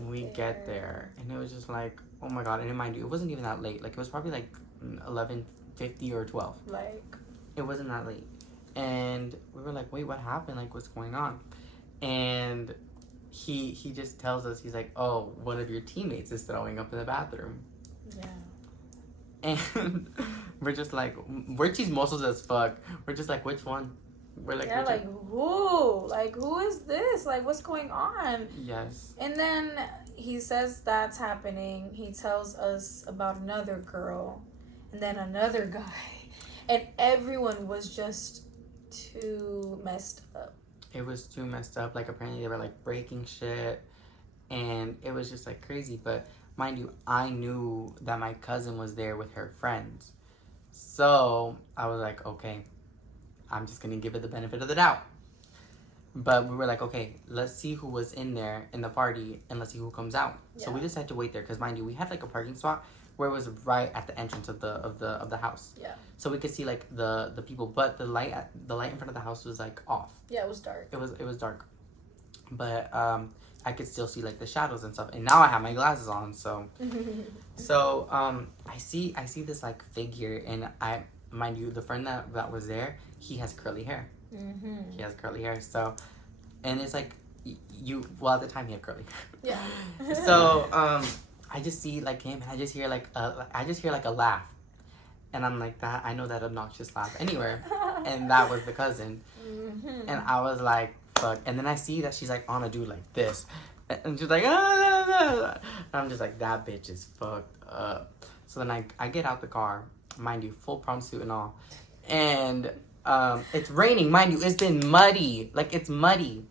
we get there. And it was just like, oh my God. And mind you, it wasn't even that late. Like, it was probably like 11:50 or 12. Like. It wasn't that late. And we were like, wait, what happened? Like, what's going on? And he just tells us, he's like, oh, one of your teammates is throwing up in the bathroom. Yeah. And we're just like, we're chismosos as fuck. We're just like, which one? We're like, yeah, like, who? Like, who is this? Like, what's going on? Yes. And then he says that's happening. He tells us about another girl and then another guy. And everyone was just too messed up. It was too messed up. Like, apparently they were, like, breaking shit. And it was just, like, crazy. But mind you, I knew that my cousin was there with her friends. So I was like, okay, I'm just going to give it the benefit of the doubt. But we were like, okay, let's see who was in there in the party and let's see who comes out. Yeah. So we decided to wait there because, mind you, we had, like, a parking spot where it was right at the entrance of the house. Yeah. So we could see, like, the people, but the light in front of the house was, like, off. Yeah, it was dark. It was dark. But I could still see, like, the shadows and stuff. And now I have my glasses on, so I see this, like, figure, and mind you, the friend that was there, he has curly hair. Mm-hmm. He has curly hair. So, and it's like at the time he had curly hair. Yeah. So I just see, like, him, and I just hear like a laugh, and I'm like, that I know that obnoxious laugh anywhere, and that was the cousin. Mm-hmm. And I was like, fuck. And then I see that she's, like, on a dude like this, and she's like, and I'm just like, that bitch is fucked up. So then I get out the car, mind you, full prom suit and all, And it's raining, mind you. It's been muddy. Like, it's muddy.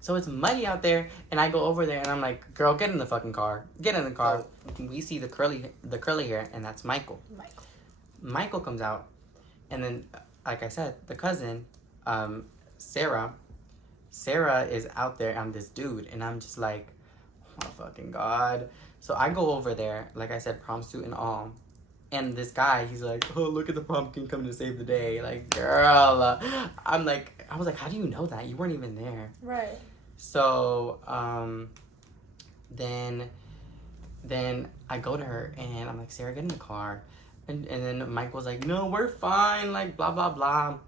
So it's muddy out there, and I go over there, and I'm like, girl, get in the fucking car. Get in the car. We see the curly hair, and that's Michael. Michael comes out, and then, like I said, the cousin, Sarah is out there on this dude, and I'm just like, oh my fucking God. So I go over there, like I said, prom suit and all. And this guy, he's like, oh, look at the prom king coming to save the day. Like, girl. I was like, how do you know that? You weren't even there. Right. So, then I go to her, and I'm like, Sarah, get in the car. And then Mike was like, no, we're fine. Like, blah, blah, blah.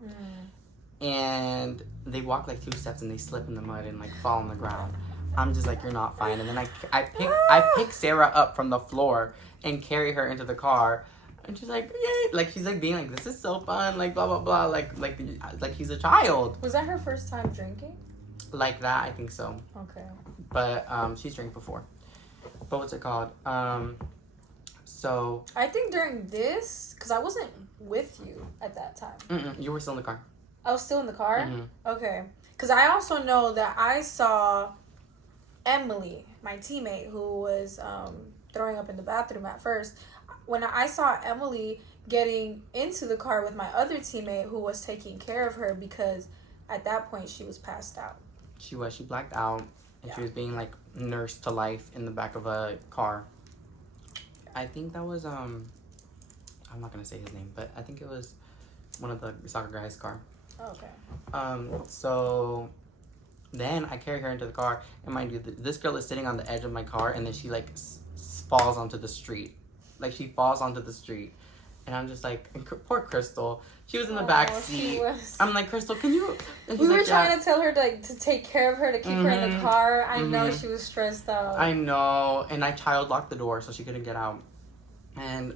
And they walk like 2 steps, and they slip in the mud and, like, fall on the ground. I'm just like, you're not fine. And then I pick Sarah up from the floor and carry her into the car. And she's like, yay. Like, she's like being like, this is so fun. Like, blah, blah, blah. Like he's a child. Was that her first time drinking? Like that, I think so. Okay. But she's drank before. But what's it called? So I think during this, because I wasn't with you at that time. You were still in the car. I was still in the car? Mm-hmm. Okay. Because I also know that I saw Emily, my teammate, who was throwing up in the bathroom at first. When I saw Emily getting into the car with my other teammate who was taking care of her, because at that point she was passed out. She blacked out, and she was being like nursed to life in the back of a car. I think that was I'm not gonna say his name, but I think it was one of the soccer guys' car. Oh, okay. So then I carry her into the car, and mind you, this girl is sitting on the edge of my car, and then she like falls onto the street. Like, she falls onto the street, and I'm just like, poor Crystal. She was in the back seat. I'm like, Crystal, can you? We were trying to tell her to take care of her, to keep her in the car. I know she was stressed out. I know, and I child locked the door so she couldn't get out. And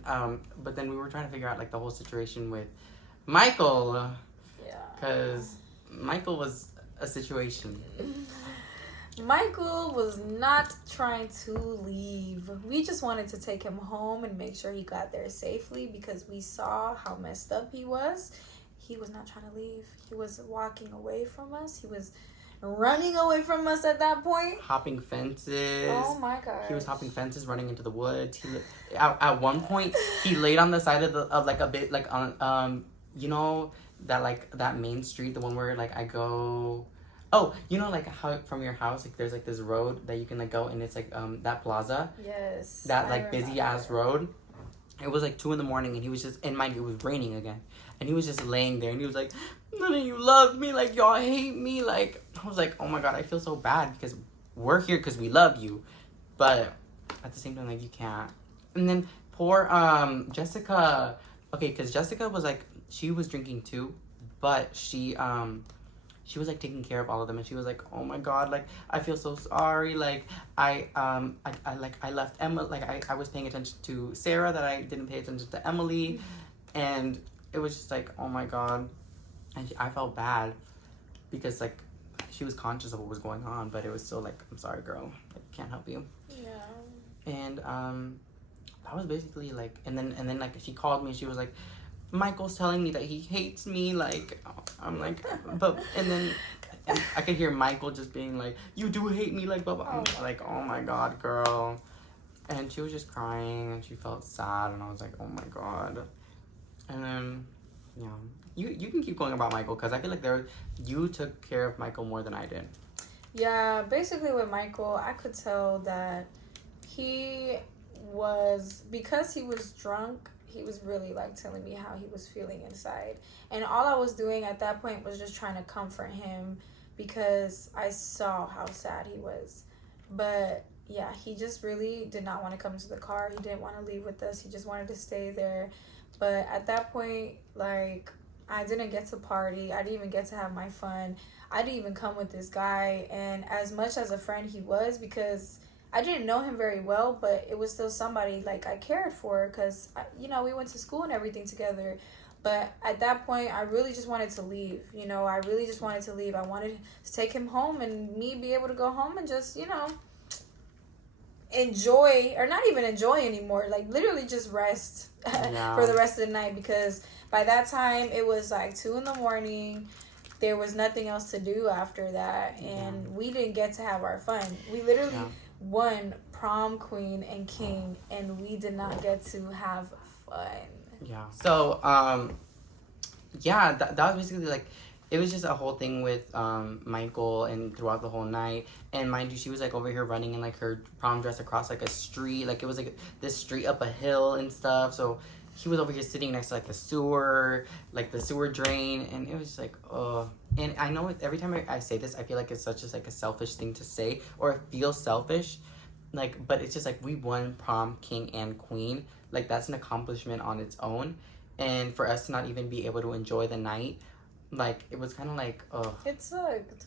but then we were trying to figure out like the whole situation with Michael. Yeah. Because Michael was a situation. Michael was not trying to leave. We just wanted to take him home and make sure he got there safely, because we saw how messed up he was. He was not trying to leave. He was walking away from us. He was running away from us at that point. Hopping fences. Oh my God. He was hopping fences, running into the woods. At one point, he laid on the side of like a bit like on you know that main street, the one where like I go. Oh, you know, like how from your house, like there's like this road that you can like go, and it's like that plaza. Yes. That like busy ass road. It was like 2 a.m, and he was just, and mind you, it was raining again, and he was just laying there, and he was like, none of you love me, like y'all hate me, like I was like, oh my God, I feel so bad because we're here because we love you, but at the same time, like, you can't. And then poor Jessica, okay, because Jessica was like, she was drinking too, but she was like taking care of all of them, and she was like, oh my God, like I feel so sorry, like I left Emma, like I was paying attention to Sarah that I didn't pay attention to Emily, and it was just like, oh my God, and I felt bad because like she was conscious of what was going on, but it was still like, I'm sorry, girl, I can't help you. Yeah. And that was basically like, and then like she called me, and she was like, Michael's telling me that he hates me, like, I'm like, but, and then I could hear Michael just being like, you do hate me, like, blah, blah. I'm like, oh my God, girl. And she was just crying, and she felt sad, and I was like, oh my God. And then, yeah, you can keep going about Michael, because I feel like you took care of Michael more than I did. Yeah, basically with Michael, I could tell that he was, because he was drunk, he was really like telling me how he was feeling inside, and all I was doing at that point was just trying to comfort him, because I saw how sad he was. But yeah, he just really did not want to come to the car. He didn't want to leave with us. He just wanted to stay there. But at that point, like, I didn't get to party. I didn't even get to have my fun. I didn't even come with this guy, and as much as a friend he was, because I didn't know him very well, but it was still somebody like I cared for, because, you know, we went to school and everything together. But at that point, I really just wanted to leave. You know, I really just wanted to leave. I wanted to take him home and me be able to go home and just, you know, enjoy, or not even enjoy anymore, like literally just rest for the rest of the night, because by that time it was like 2 a.m. There was nothing else to do after that, and we didn't get to have our fun. We literally won prom queen and king, and we did not get to have fun. Yeah. So that was basically like, it was just a whole thing with Michael, and throughout the whole night. And mind you, she was like over here running in like her prom dress across like a street, like it was like this street up a hill and stuff. So he was over here sitting next to like the sewer drain, and it was just like, oh. And I know every time I say this, I feel like it's such as like a selfish thing to say, or it feels selfish, like, but it's just like, we won prom king and queen, like that's an accomplishment on its own. And for us to not even be able to enjoy the night, like, it was kind of like, oh. It sucked.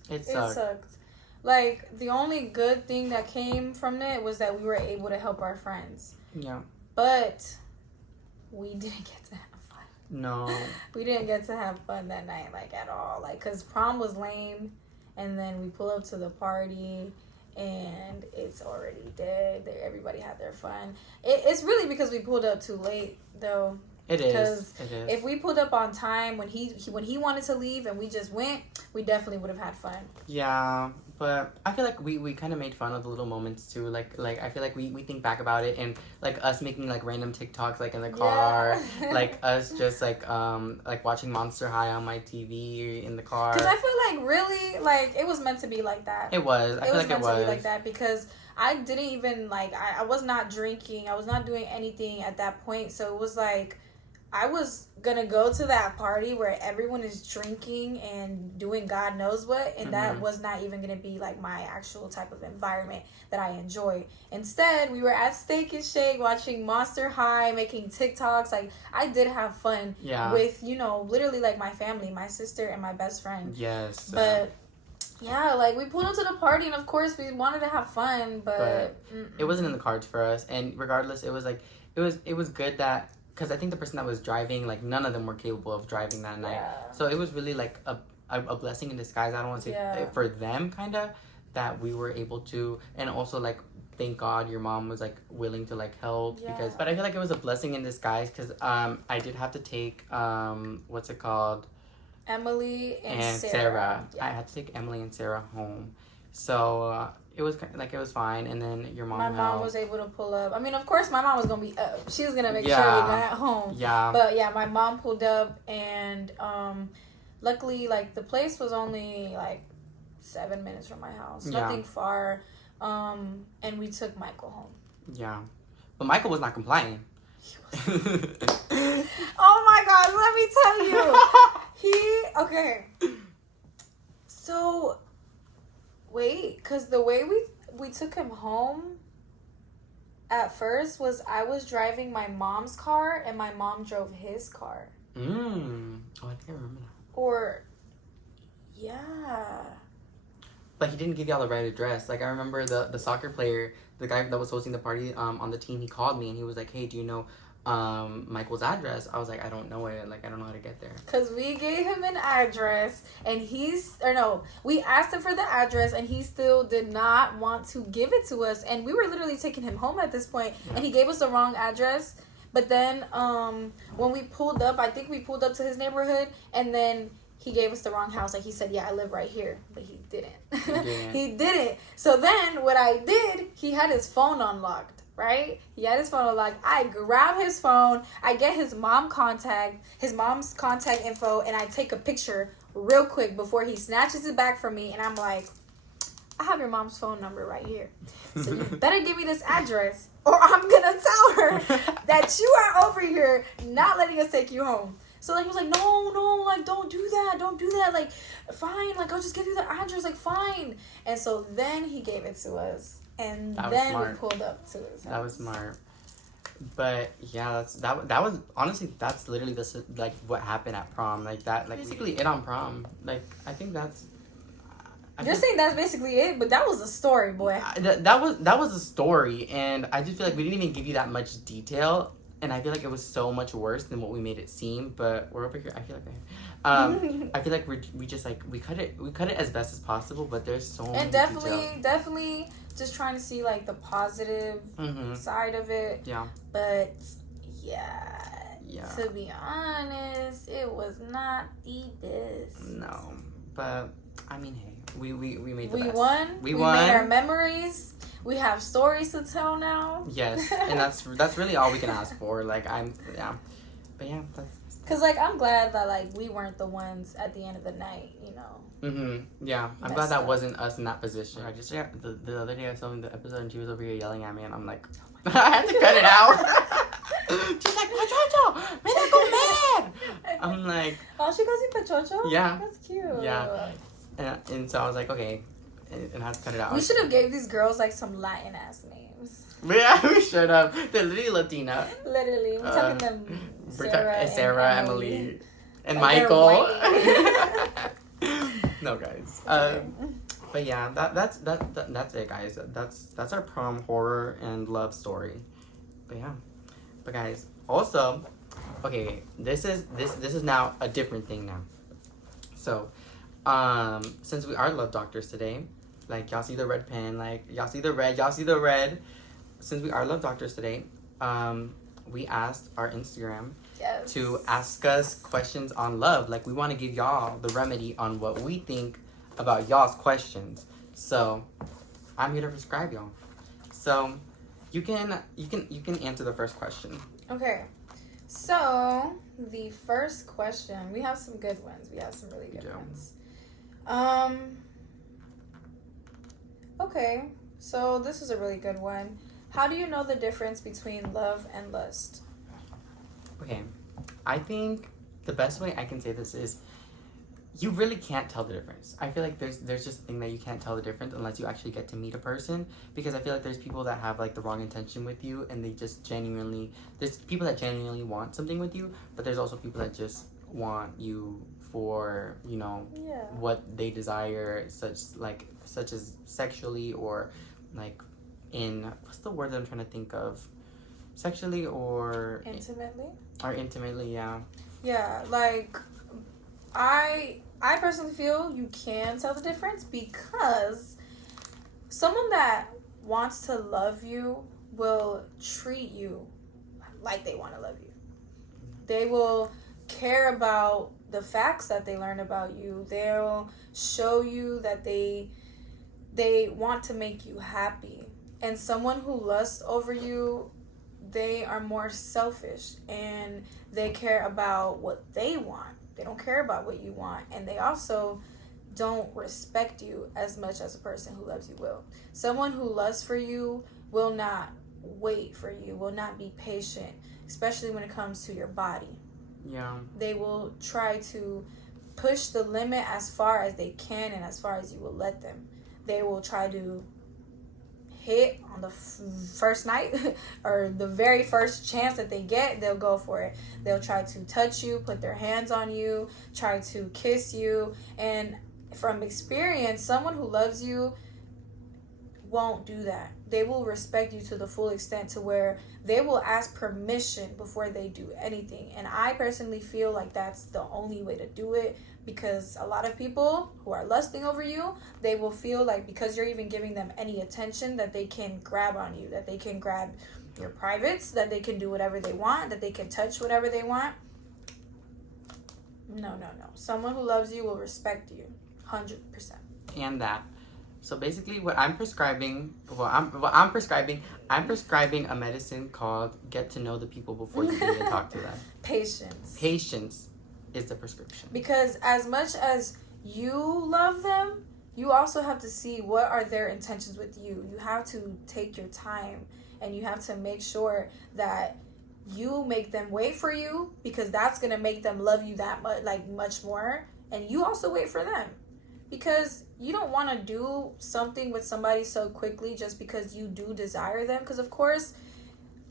Like, the only good thing that came from it was that we were able to help our friends. Yeah. But we didn't get to have fun. No. We didn't get to have fun that night, like, at all. Like, because prom was lame, and then we pull up to the party, and it's already dead. Everybody had their fun. It's really because we pulled up too late, though. It is. If we pulled up on time when he wanted to leave and we just went, we definitely would have had fun. Yeah, but I feel like we kind of made fun of the little moments too. Like I feel like we think back about it, and like us making like random TikToks like in the car, like us just like watching Monster High on my TV in the car. Because I feel like really like it was meant to be like that. It was. I feel like it was meant to be like that, because I didn't even like I was not drinking. I was not doing anything at that point. So it was like, I was gonna go to that party where everyone is drinking and doing God knows what, and that was not even gonna be like my actual type of environment that I enjoy. Instead, we were at Steak and Shake watching Monster High, making TikToks. Like, I did have fun with, literally like my family, my sister and my best friend. Yes. But yeah, like we pulled up to the party, and of course we wanted to have fun, but it wasn't in the cards for us. And regardless, it was like it was good that. Because I think the person that was driving, like, none of them were capable of driving that night. Yeah. So it was really, like, a blessing in disguise. I don't want to say for them, kind of, that we were able to. And also, like, thank God your mom was, like, willing to, like, help. Yeah. But I feel like it was a blessing in disguise, because I did have to take, what's it called? Emily and Sarah. Yeah. I had to take Emily and Sarah home. So it was like, it was fine. And then your mom was able to pull up. I mean, of course my mom was gonna be up. She was gonna make sure we got home. Yeah. But yeah, my mom pulled up, and luckily, like, the place was only like 7 minutes from my house. Nothing far. And we took Michael home. Yeah. But Michael was not complying. Oh my God, let me tell you. Okay. So wait, because the way we took him home at first was I was driving my mom's car and my mom drove his car. Oh, I think I remember that. Or, yeah. But he didn't give y'all the right address. Like, I remember the soccer player, the guy that was hosting the party on the team, he called me and he was like, hey, do you know Michael's address? I was like, I don't know it. Like, I don't know how to get there. Because we gave him an address, and we asked him for the address, and he still did not want to give it to us. And we were literally taking him home at this point, and he gave us the wrong address. But then when we pulled up, I think we pulled up to his neighborhood, and then he gave us the wrong house. Like, he said, yeah, I live right here. But he didn't. He didn't. So then what I did, he had his phone unlocked. Right? He had his phone unlocked. I grab his phone. I get his mom's contact info, and I take a picture real quick before he snatches it back from me. And I'm like, I have your mom's phone number right here. So you better give me this address, or I'm gonna tell her that you are over here not letting us take you home. So like he was like, no, like don't do that, like fine, like I'll just give you the address, like fine. And so then he gave it to us. And then we pulled up to his house. That was smart. But yeah, that was honestly, that's literally like what happened at prom. Like that, like basically it on prom. Like I think that's. You're saying that's basically it, but that was a story, boy. That was a story, and I just feel like we didn't even give you that much detail. and I feel like it was so much worse than what we made it seem. But we're over here. I feel like I feel like we just like we cut it as best as possible. But there's so many definitely just trying to see like the positive side of it. Yeah. But to be honest, it was not the best. No, but I mean, hey, we made the we best. won. We made our memories. We have stories to tell now. Yes, and that's really all we can ask for. Like but yeah, that's. Cause like I'm glad that like we weren't the ones at the end of the night, you know. Yeah, I'm glad that wasn't us in that position. I just the other day I was filming the episode and she was over here yelling at me and I'm like, I had to cut it out. She's like, Pachocho, me not go mad. I'm like, oh, she calls you Pachocho? Yeah, that's cute. Yeah, and so I was like, okay. And I had to cut it out. We should have gave these girls like some Latin ass names. Yeah, we should have. They're literally Latina. Literally, we're talking them Sarah, Emily, and Michael. No, guys. But yeah, that's it, guys. That's our prom horror and love story. But yeah, but guys, also, okay, this is now a different thing now. So, since we are love doctors today. Like, y'all see the red pen, like, y'all see the red. Since we are love doctors today, we asked our Instagram to ask us questions on love. Like, we want to give y'all the remedy on what we think about y'all's questions. So, I'm here to prescribe y'all. So, you can answer the first question. Okay. So, the first question, we have some good ones. We have some really good ones. Okay, so this is a really good one. How do you know the difference between love and lust? Okay, I think the best way I can say this is you really can't tell the difference. I feel like there's just a thing that you can't tell the difference unless you actually get to meet a person, because I feel like there's people that have like the wrong intention with you and they just there's people that genuinely want something with you, but there's also people that just want you for, you know, what they desire, such as sexually or like in, what's the word that I'm trying to think of? Sexually or intimately, yeah. Yeah, like I personally feel you can tell the difference, because someone that wants to love you will treat you like they want to love you. They will care about the facts that they learn about you. They'll show you that they want to make you happy. And someone who lusts over you, they are more selfish and they care about what they want. They don't care about what you want, and they also don't respect you as much as a person who loves you will. Someone who lusts for you will not wait for you, will not be patient, especially when it comes to your body. Yeah. They will try to push the limit as far as they can and as far as you will let them. They will try to hit on the first night or the very first chance that they get, they'll go for it. They'll try to touch you, put their hands on you, try to kiss you. And from experience, someone who loves you won't do that. They will respect you to the full extent to where they will ask permission before they do anything. And I personally feel like that's the only way to do it, because a lot of people who are lusting over you, they will feel like because you're even giving them any attention that they can grab on you, that they can grab your privates, that they can do whatever they want, that they can touch whatever they want. No. Someone who loves you will respect you 100%. And that. So basically what I'm prescribing, I'm prescribing a medicine called Get to Know the People Before You Can Even Talk to Them. Patience is the prescription. Because as much as you love them, you also have to see what are their intentions with you. You have to take your time and you have to make sure that you make them wait for you, because that's going to make them love you that much, like much more. And you also wait for them, because you don't want to do something with somebody so quickly just because you do desire them. Because of course,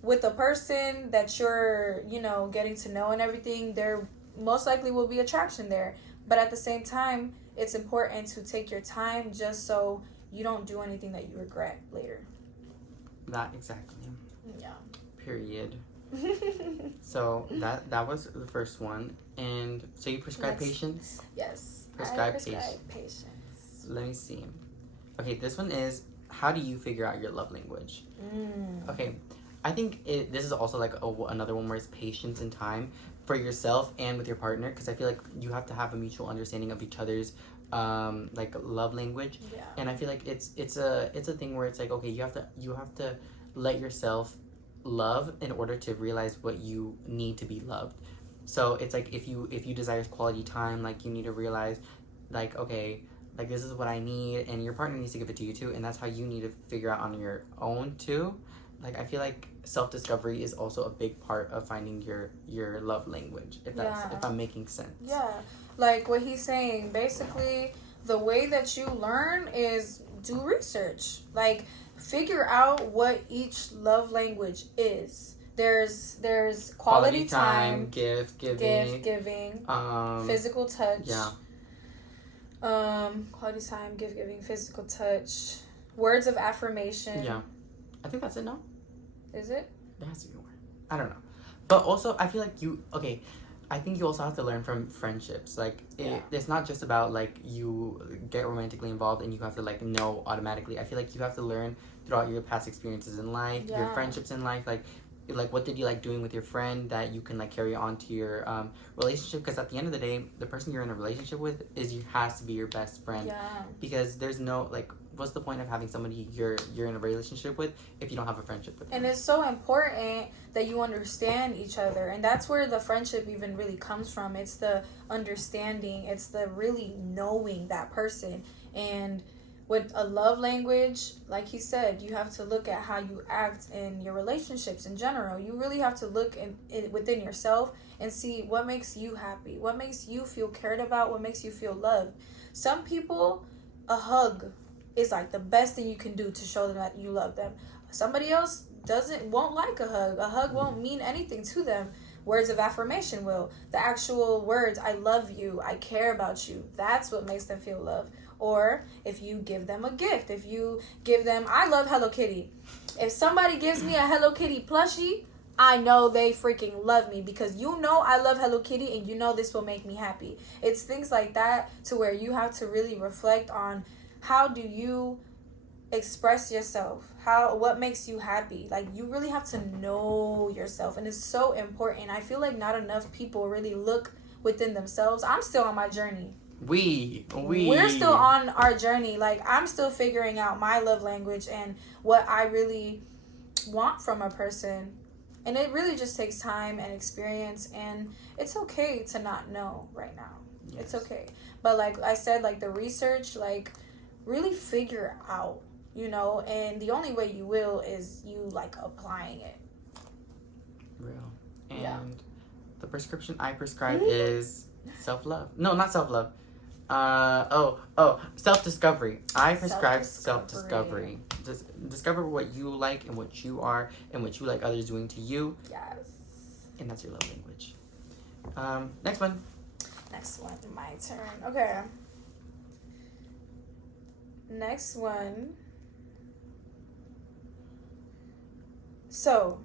with the person that you're, getting to know and everything, there most likely will be attraction there. But at the same time, it's important to take your time just so you don't do anything that you regret later. That exactly. Yeah. Period. So that was the first one. And so you prescribe patience? Yes. Prescribe patience. Let me see. Okay, this one is, how do you figure out your love language? Okay, I think this is also like another one where it's patience and time for yourself and with your partner, because I feel like you have to have a mutual understanding of each other's like love language. Yeah. And I feel like it's a thing where it's like, okay, you have to let yourself love in order to realize what you need to be loved. So it's like, if you desire quality time, like you need to realize, like, okay, like this is what I need, and your partner needs to give it to you too, and that's how you need to figure out on your own too. Like, I feel like self-discovery is also a big part of finding your love language, if I'm making sense. Yeah, like what he's saying, basically the way that you learn is do research. Like, figure out what each love language is. There's quality time, gift giving, physical touch. Yeah. Quality time, gift giving, physical touch, words of affirmation. Yeah. I think that's it, no? Is it? It has to be one. I don't know. But also, I feel like I think you also have to learn from friendships. Like, it's not just about, like, you get romantically involved and you have to, like, know automatically. I feel like you have to learn throughout your past experiences in life, your friendships in life, like what did you like doing with your friend that you can, like, carry on to your relationship, because at the end of the day, the person you're in a relationship with has to be your best friend. Yeah. Because there's no, like, what's the point of having somebody you're in a relationship with if you don't have a friendship with them? And it's so important that you understand each other, and that's where the friendship even really comes from. It's the understanding, it's the really knowing that person. And with a love language, like he said, you have to look at how you act in your relationships in general. You really have to look within yourself and see what makes you happy, what makes you feel cared about, what makes you feel loved. Some people, a hug is like the best thing you can do to show them that you love them. Somebody else won't like a hug. A hug won't mean anything to them. Words of affirmation will. The actual words, I love you, I care about you, that's what makes them feel love. Or if you give them a gift, if you give them, I love Hello Kitty. If somebody gives me a Hello Kitty plushie, I know they freaking love me, because you know I love Hello Kitty and you know this will make me happy. It's things like that to where you have to really reflect on, how do you express yourself? What makes you happy? Like, you really have to know yourself, and it's so important. I feel like not enough people really look within themselves. I'm still on my journey. We're still on our journey. Like, I'm still figuring out my love language and what I really want from a person. And it really just takes time and experience, and it's okay to not know right now. Yes. It's okay. But like I said, like the research, like really figure out, and the only way you will is you like applying it. Real. And the prescription I prescribe is self-love. No, not self-love. Self-discovery. I prescribe self-discovery. Just discover what you like and what you are and what you like others doing to you. Yes. And that's your love language. Next one. My turn. Okay. Next one. So,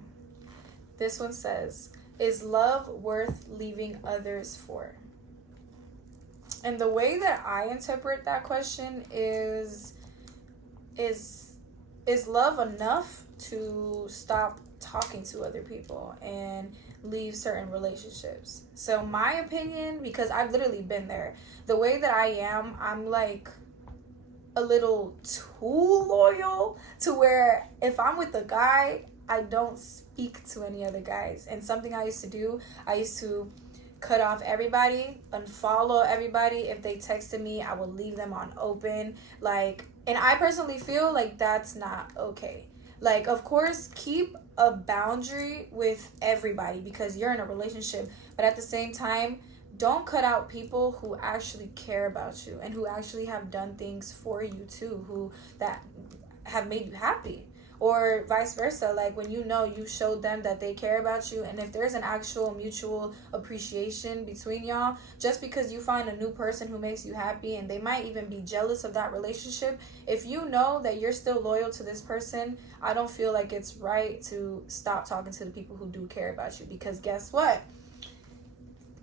this one says, is love worth leaving others for? And the way that I interpret that question is love enough to stop talking to other people and leave certain relationships? So my opinion, because I've literally been there, the way that I am, I'm like a little too loyal to where if I'm with a guy, I don't speak to any other guys. And something I used to do, I used to cut off everybody, unfollow everybody. If they texted me, I would leave them on open. Like, and I personally feel like that's not okay. Like, of course, keep a boundary with everybody because you're in a relationship. But at the same time, don't cut out people who actually care about you and who actually have done things for you too, that have made you happy. or vice versa. Like when you know you showed them that they care about you, and if there's an actual mutual appreciation between y'all, just because you find a new person who makes you happy and they might even be jealous of that relationship, if you know that you're still loyal to this person, I don't feel like it's right to stop talking to the people who do care about you, because guess what?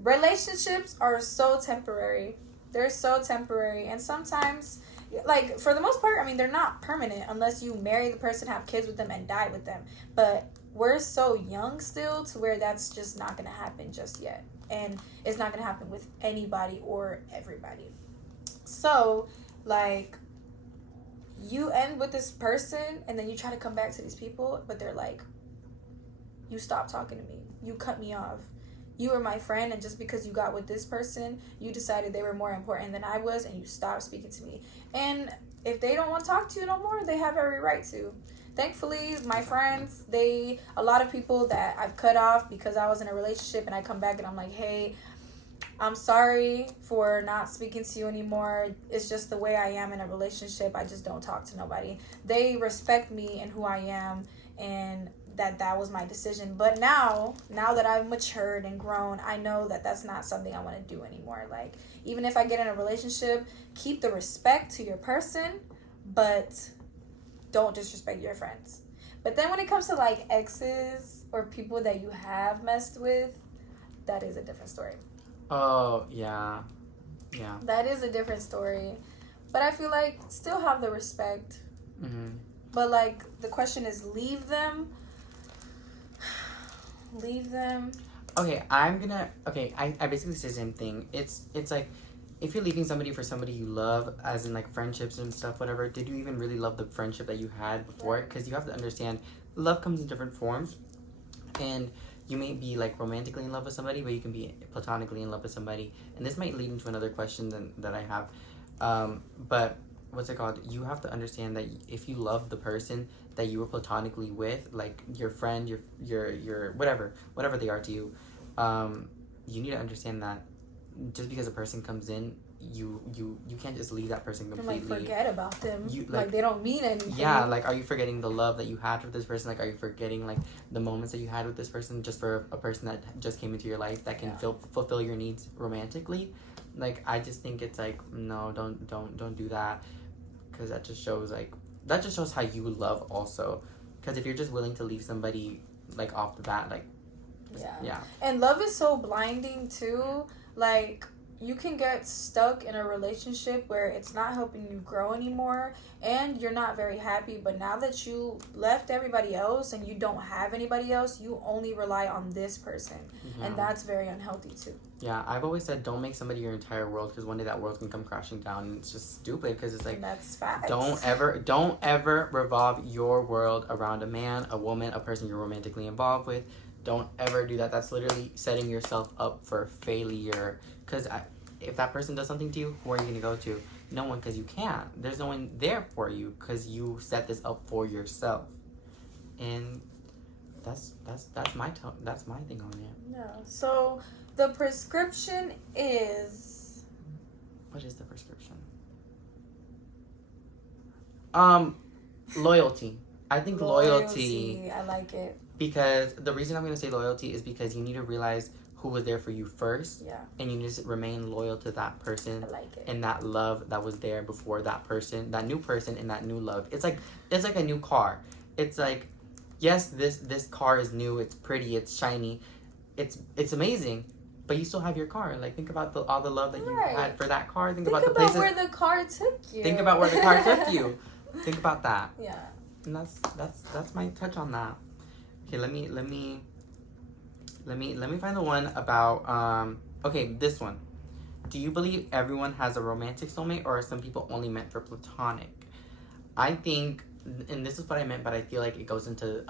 Relationships are so temporary. They're so temporary, and sometimes, like, for the most part, I mean, they're not permanent unless you marry the person, have kids with them, and die with them. But we're so young still to where that's just not going to happen just yet. And it's not going to happen with anybody or everybody. So, like, you end with this person, and then you try to come back to these people, but they're like, you stopped talking to me. You cut me off. You were my friend, and just because you got with this person, you decided they were more important than I was, and you stopped speaking to me. And if they don't want to talk to you no more, they have every right to. Thankfully, my friends, a lot of people that I've cut off because I was in a relationship, and I come back and I'm like, hey, I'm sorry for not speaking to you anymore. It's just the way I am in a relationship. I just don't talk to nobody. They respect me and who I am, and that was my decision. But now that I've matured and grown, I know that that's not something I want to do anymore. Like, even if I get in a relationship, keep the respect to your person, but don't disrespect your friends. But then when it comes to like exes or people that you have messed with, that is a different story. Oh, yeah. Yeah. That is a different story. But I feel like still have the respect. Mm-hmm. But like the question is, leave them. Okay, I basically say the same thing. It's like, if you're leaving somebody for somebody you love, as in like friendships and stuff, whatever, did you even really love the friendship that you had before? Because you have to understand, love comes in different forms, and you may be like romantically in love with somebody, but you can be platonically in love with somebody. And this might lead into another question that I have, but what's it called? You have to understand that if you love the person that you were platonically with, like your friend, your whatever they are to you, you need to understand that just because a person comes in, you can't just leave that person completely. And like forget about them. Like they don't mean anything. Yeah, like, are you forgetting the love that you had with this person? Like, are you forgetting like the moments that you had with this person just for a person that just came into your life that can fulfill your needs romantically? Like, I just think it's like, no, don't do that, because that just shows how you love also. Because if you're just willing to leave somebody like off the bat, like, yeah. And love is so blinding too. Like, you can get stuck in a relationship where it's not helping you grow anymore, and you're not very happy. But now that you left everybody else and you don't have anybody else, you only rely on this person, and that's very unhealthy too. Yeah, I've always said, don't make somebody your entire world, because one day that world can come crashing down, and it's just stupid. Because it's like, and that's facts. Don't ever revolve your world around a man, a woman, a person you're romantically involved with. Don't ever do that. That's literally setting yourself up for failure. Because if that person does something to you, who are you going to go to? No one, because you can't. There's no one there for you, because you set this up for yourself. And that's my thing on it. Yeah. So the prescription is... What is the prescription? Loyalty. I think loyalty. I like it. Because the reason I'm going to say loyalty is because you need to realize who was there for you first. Yeah. And you need to remain loyal to that person. I like it. And that love that was there before that person, that new person, and that new love. It's like a new car. It's like, yes, this car is new, it's pretty, it's shiny, it's amazing, but you still have your car. Like, think about all the love that you had for that car. Think about the places. Where the car took you. Think about where the car took you. Think about that. Yeah. And that's my touch on that. Okay, let me find the one about this one. Do you believe everyone has a romantic soulmate, or are some people only meant for platonic? I think, and this is what I meant, but I feel like it goes into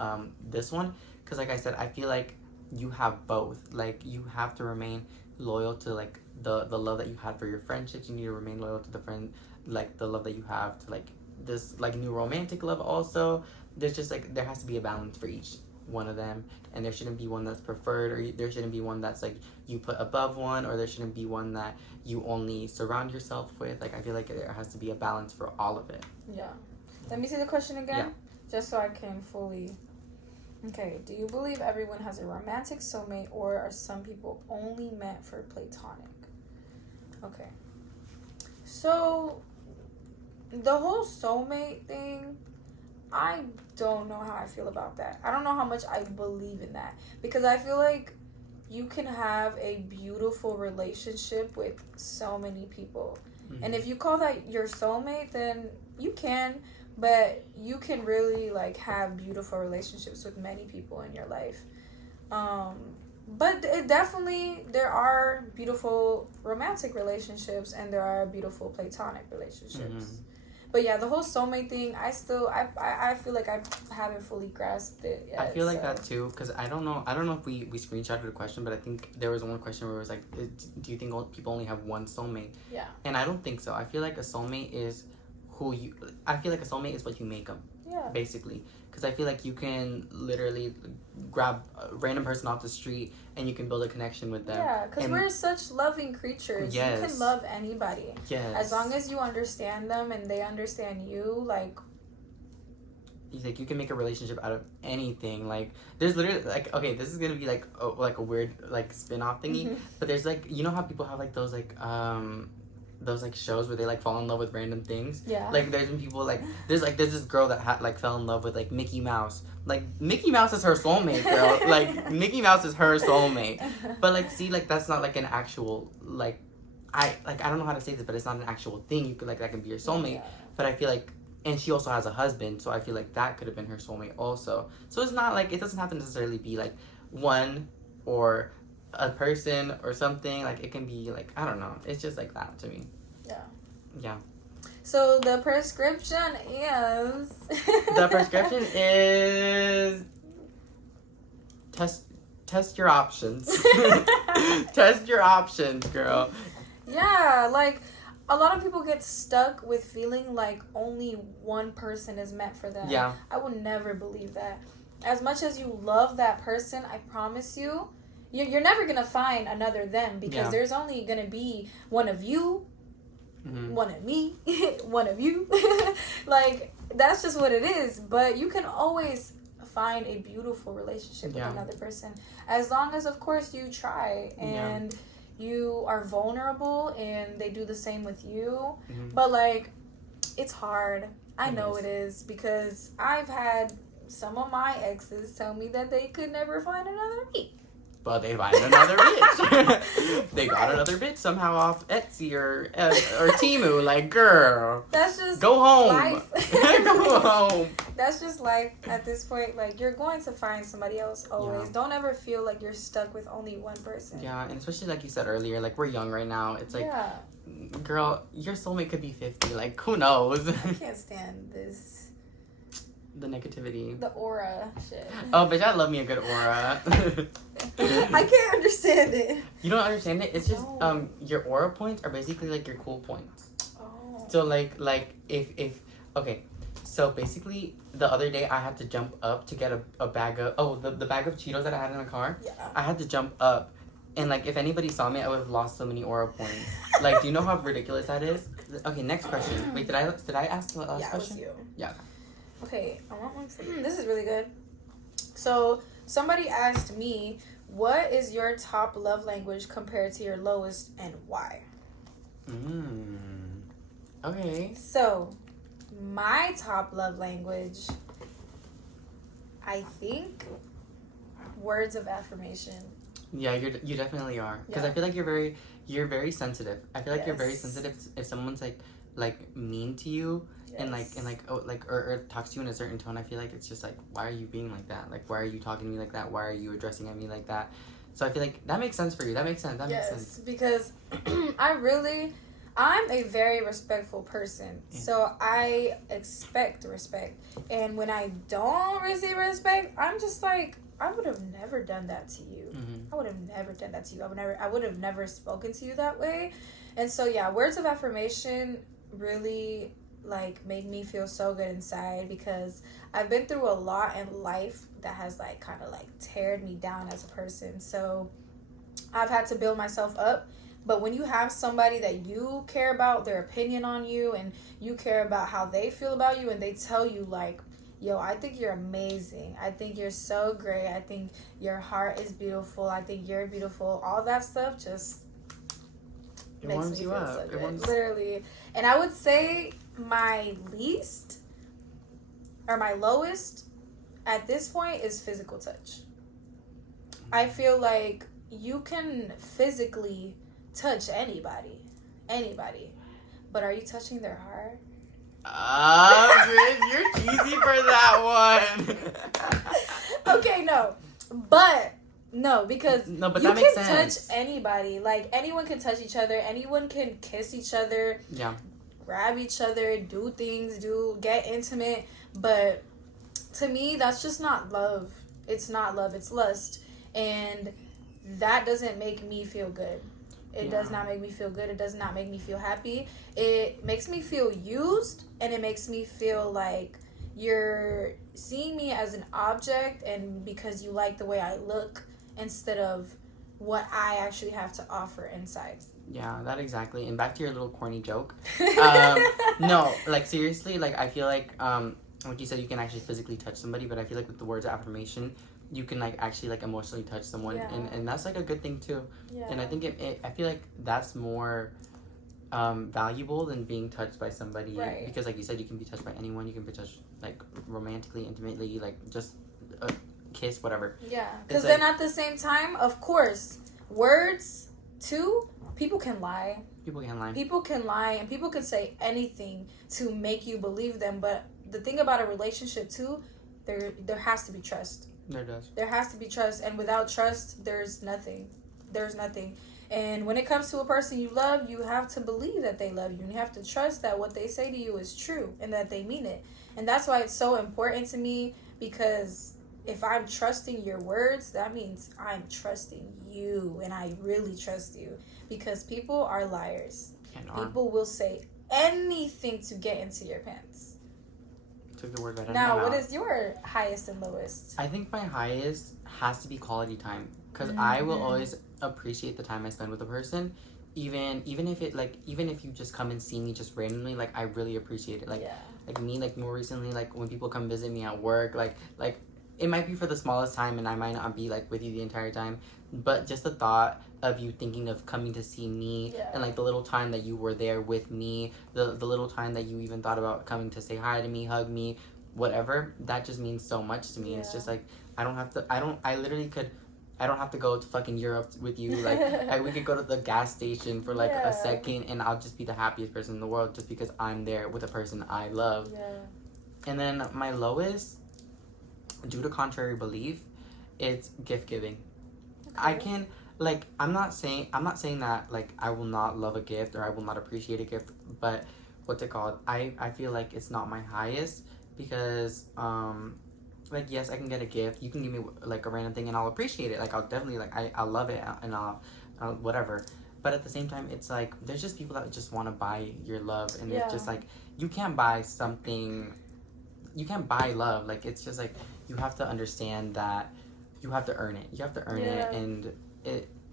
this one, because like I said, I feel like you have both. Like, you have to remain loyal to like the love that you had for your friendships. You need to remain loyal to the love that you have to like this like new romantic love also. There's just like, there has to be a balance for each one of them, and there shouldn't be one that's preferred, or there shouldn't be one that's like you put above one, or there shouldn't be one that you only surround yourself with. Like, I feel like there has to be a balance for all of it. Yeah. Let me see the question again. Just so I can fully... Okay, do you believe everyone has a romantic soulmate, or are some people only meant for platonic? Okay. So, the whole soulmate thing, I don't know how I feel about that. I don't know how much I believe in that. Because I feel like you can have a beautiful relationship with so many people. Mm-hmm. And if you call that your soulmate, then you can. But you can really, like, have beautiful relationships with many people in your life. But it definitely, there are beautiful romantic relationships and there are beautiful platonic relationships. Mm-hmm. But yeah, the whole soulmate thing, I feel like I haven't fully grasped it yet. I feel like that too, because I don't know if we screenshotted the question, but I think there was one question where it was like, do you think people only have one soulmate? Yeah. And I don't think so. I feel like a soulmate is I feel like a soulmate is what you make them. Yeah. Basically. Because I feel like you can literally grab a random person off the street and you can build a connection with them. Yeah, because we're such loving creatures. Yes. You can love anybody. Yes. As long as you understand them and they understand you, like... Like, you can make a relationship out of anything. Like, there's literally, like, okay, this is going to be, like a weird, like, spin-off thingy. Mm-hmm. But there's, like, you know how people have, like, those shows where they like fall in love with random things. Yeah. Like there's been people like there's this girl that fell in love with like Mickey Mouse. Like Mickey Mouse is her soulmate, girl. Like Mickey Mouse is her soulmate. But like see like that's not like an actual like I don't know how to say this, but it's not an actual thing. You could like that can be your soulmate. Yeah. But I feel like and she also has a husband, so I feel like that could have been her soulmate also. So it's not like it doesn't have to necessarily be like one or a person or something. Like it can be like I don't know. It's just like that to me. Yeah. Yeah. So the prescription is the prescription is test your options. Test your options, girl. Yeah, like a lot of people get stuck with feeling like only one person is meant for them. Yeah. I would never believe that. As much as you love that person, I promise you, you're never going to find another them because there's only going to be one of you, mm-hmm. one of me, one of you. Like, that's just what it is. But you can always find a beautiful relationship with another person. As long as, of course, you try and you are vulnerable and they do the same with you. Mm-hmm. But, like, it's hard. I know it is because I've had some of my exes tell me that they could never find another me. But they find another bitch. They got another bitch somehow off Etsy or Temu. Like, girl. That's just go home. Life. Go home. That's just life at this point. Like, you're going to find somebody else always. Yeah. Don't ever feel like you're stuck with only one person. Yeah, and especially like you said earlier, like we're young right now. It's like, girl, your soulmate could be 50. Like, who knows? I can't stand this. The negativity. The aura shit. Oh, bitch, I love me a good aura. I can't understand it. You don't understand it? It's just, your aura points are basically like your cool points. Oh. So, like if okay. So, basically, the other day I had to jump up to get a bag of, the bag of Cheetos that I had in the car. Yeah. I had to jump up. And, like, if anybody saw me, I would have lost so many aura points. Like, do you know how ridiculous that is? Okay, next question. Wait, did I ask the last question? Yeah, it was you. Yeah. Okay, I want one. This is really good. So, somebody asked me, what is your top love language compared to your lowest and why? Okay. So, my top love language, I think, words of affirmation. Yeah, you definitely are. Because I feel like you're very sensitive. I feel like you're very sensitive if someone's like mean to you. Yes. Or talks to you in a certain tone. I feel like it's just like, why are you being like that? Like, why are you talking to me like that? Why are you addressing at me like that? So I feel like that makes sense for you. That makes sense. Makes sense. Because I'm a very respectful person. Yeah. So I expect respect. And when I don't receive respect, I'm just like, I would have never done that to you. Mm-hmm. I would have never done that to you. I would have never spoken to you that way. And so, yeah, words of affirmation really like made me feel so good inside because I've been through a lot in life that has like kind of like teared me down as a person. So I've had to build myself up. But when you have somebody that you care about their opinion on you and you care about how they feel about you and they tell you like, yo, I think you're amazing. I think you're so great. I think your heart is beautiful. I think you're beautiful. All that stuff just It makes warms me you feel up. so It good. warms. Literally. And I would say my least or my lowest at this point is physical touch. I feel like you can physically touch anybody. But are you touching their heart? Bitch, you're cheesy for that one. Okay, no. But no, because No, but you that makes can sense. touch anybody. Like, anyone can touch each other. Anyone can kiss each other. Yeah. Grab each other, do things, get intimate. But to me, that's just not love. It's not love. It's lust. And that doesn't make me feel good. It does not make me feel good. It does not make me feel happy. It makes me feel used, and it makes me feel like you're seeing me as an object, and because you like the way I look instead of what I actually have to offer inside. Yeah, that exactly. And back to your little corny joke. No, like seriously, like I feel like you said, you can actually physically touch somebody, but I feel like with the words of affirmation, you can like actually like emotionally touch someone, and that's like a good thing too. Yeah. And I think I feel like that's more valuable than being touched by somebody, Right. because like you said, you can be touched by anyone. You can be touched like romantically, intimately, like just a kiss, whatever. Yeah, because It's then at the same time, of course, words too. People can lie. People can lie. People can lie, and people can say anything to make you believe them. But the thing about a relationship too, there has to be trust. There does. There has to be trust, and without trust, there's nothing. There's nothing. And when it comes to a person you love, you have to believe that they love you, and you have to trust that what they say to you is true and that they mean it. And that's why it's so important to me, because if I'm trusting your words, that means I'm trusting you, and I really trust you, because people are liars. People will say anything to get into your pants. Took the word right out of Now, my what mouth. is your highest and lowest? I think my highest has to be quality time, because I will always appreciate the time I spend with a person, even if you just come and see me just randomly, like I really appreciate it. Like me, like more recently, like when people come visit me at work, like it might be for the smallest time, and I might not be like with you the entire time, but just the thought of you thinking of coming to see me, and like the little time that you were there with me, the little time that you even thought about coming to say hi to me, hug me, whatever, that just means so much to me. It's just like I don't have to go to fucking Europe with you. Like we could go to the gas station for like a second, and I'll just be the happiest person in the world just because I'm there with a person I love. And then my lowest, due to contrary belief, it's gift giving. I can, like, I'm not saying that like I will not love a gift or I will not appreciate a gift, but what's it called? I feel like it's not my highest, because like, yes, I can get a gift. You can give me like a random thing and I'll appreciate it. Like I'll definitely I'll love it, and I'll whatever. But at the same time, it's like there's just people that just want to buy your love, and it's just like you can't buy something. You can't buy love. Like it's just like you have to understand that you have to earn it. You have to earn it, and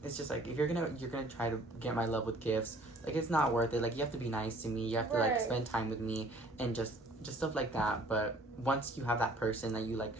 it's just like if you're gonna try to get my love with gifts, like it's not worth it. Like you have to be nice to me. You have to like spend time with me, and just stuff like that. But once you have that person that you like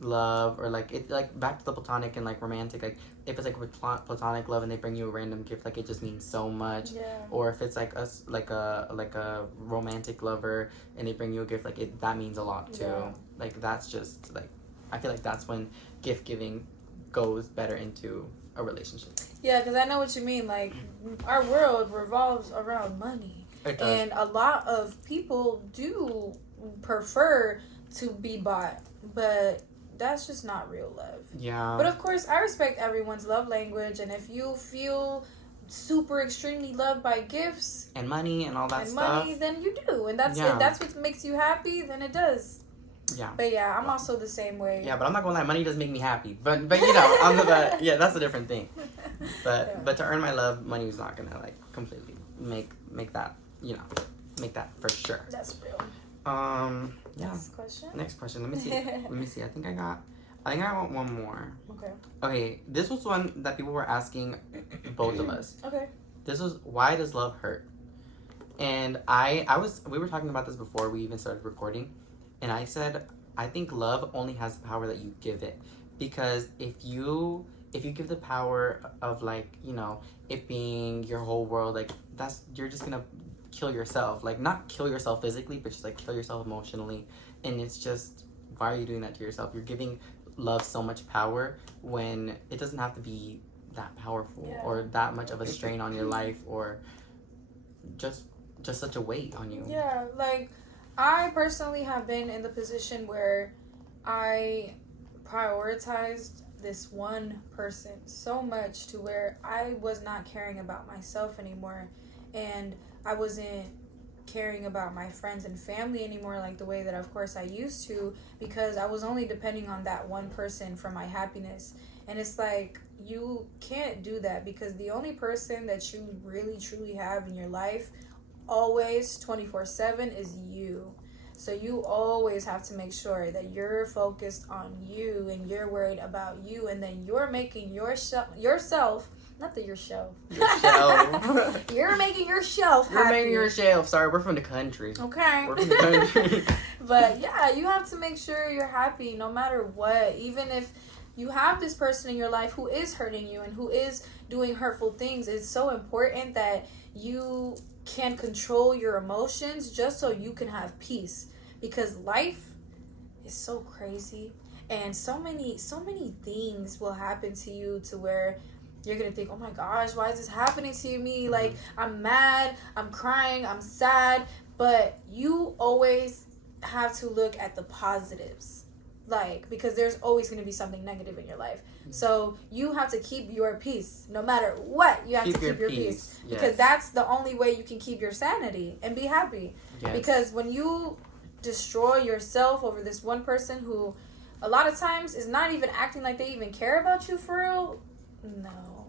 love, or like it, like back to the platonic and like romantic, like if it's like with platonic love and they bring you a random gift, like it just means so much. Or if it's like us, like a romantic lover and they bring you a gift, like that means a lot too. Like that's just like, I feel like that's when gift giving goes better into a relationship. Because I know what you mean. Like our world revolves around money, and a lot of people do prefer to be bought, but that's just not real love. But of course, I respect everyone's love language, and if you feel super extremely loved by gifts and money and all that stuff, then you do, and that's it. That's what makes you happy, then it does. But I'm also the same way. But I'm not gonna lie, money does make me happy. But you know, that's a different thing. But to earn my love, money is not gonna like completely make that, you know, make that for sure. That's real. Next question. Let me see. I think I got one more. Okay. This was one that people were asking both of us. This was, why does love hurt? And we were talking about this before we even started recording, and I said I think love only has the power that you give it. Because if you give the power of, like, you know, it being your whole world, like, you're just gonna kill yourself. Like, not kill yourself physically, but just like kill yourself emotionally. And it's just, why are you doing that to yourself? You're giving love so much power when it doesn't have to be that powerful, or that much of a strain on your life, or just such a weight on you. Yeah, like, I personally have been in the position where I prioritized this one person so much to where I was not caring about myself anymore, and I wasn't caring about my friends and family anymore like the way that of course I used to, because I was only depending on that one person for my happiness. And it's like, you can't do that, because the only person that you really truly have in your life always 24/7 is you. So you always have to make sure that you're focused on you and you're worried about you, and then you're making yourself, not that your shelf. You're making yourself happy. You're making your shelf. Sorry, we're from the country. Okay. We're from the country. But yeah, you have to make sure you're happy no matter what. Even if you have this person in your life who is hurting you and who is doing hurtful things, it's so important that you can control your emotions just so you can have peace. Because life is so crazy, and so many things will happen to you to where you're gonna think, oh my gosh, why is this happening to me? Like, I'm mad, I'm crying, I'm sad. But you always have to look at the positives, like, because there's always going to be something negative in your life. So you have to keep your peace no matter what. You have to keep your peace. Yes. Because that's the only way you can keep your sanity and be happy. Yes. Because when you destroy yourself over this one person who a lot of times is not even acting like they even care about you for real, no,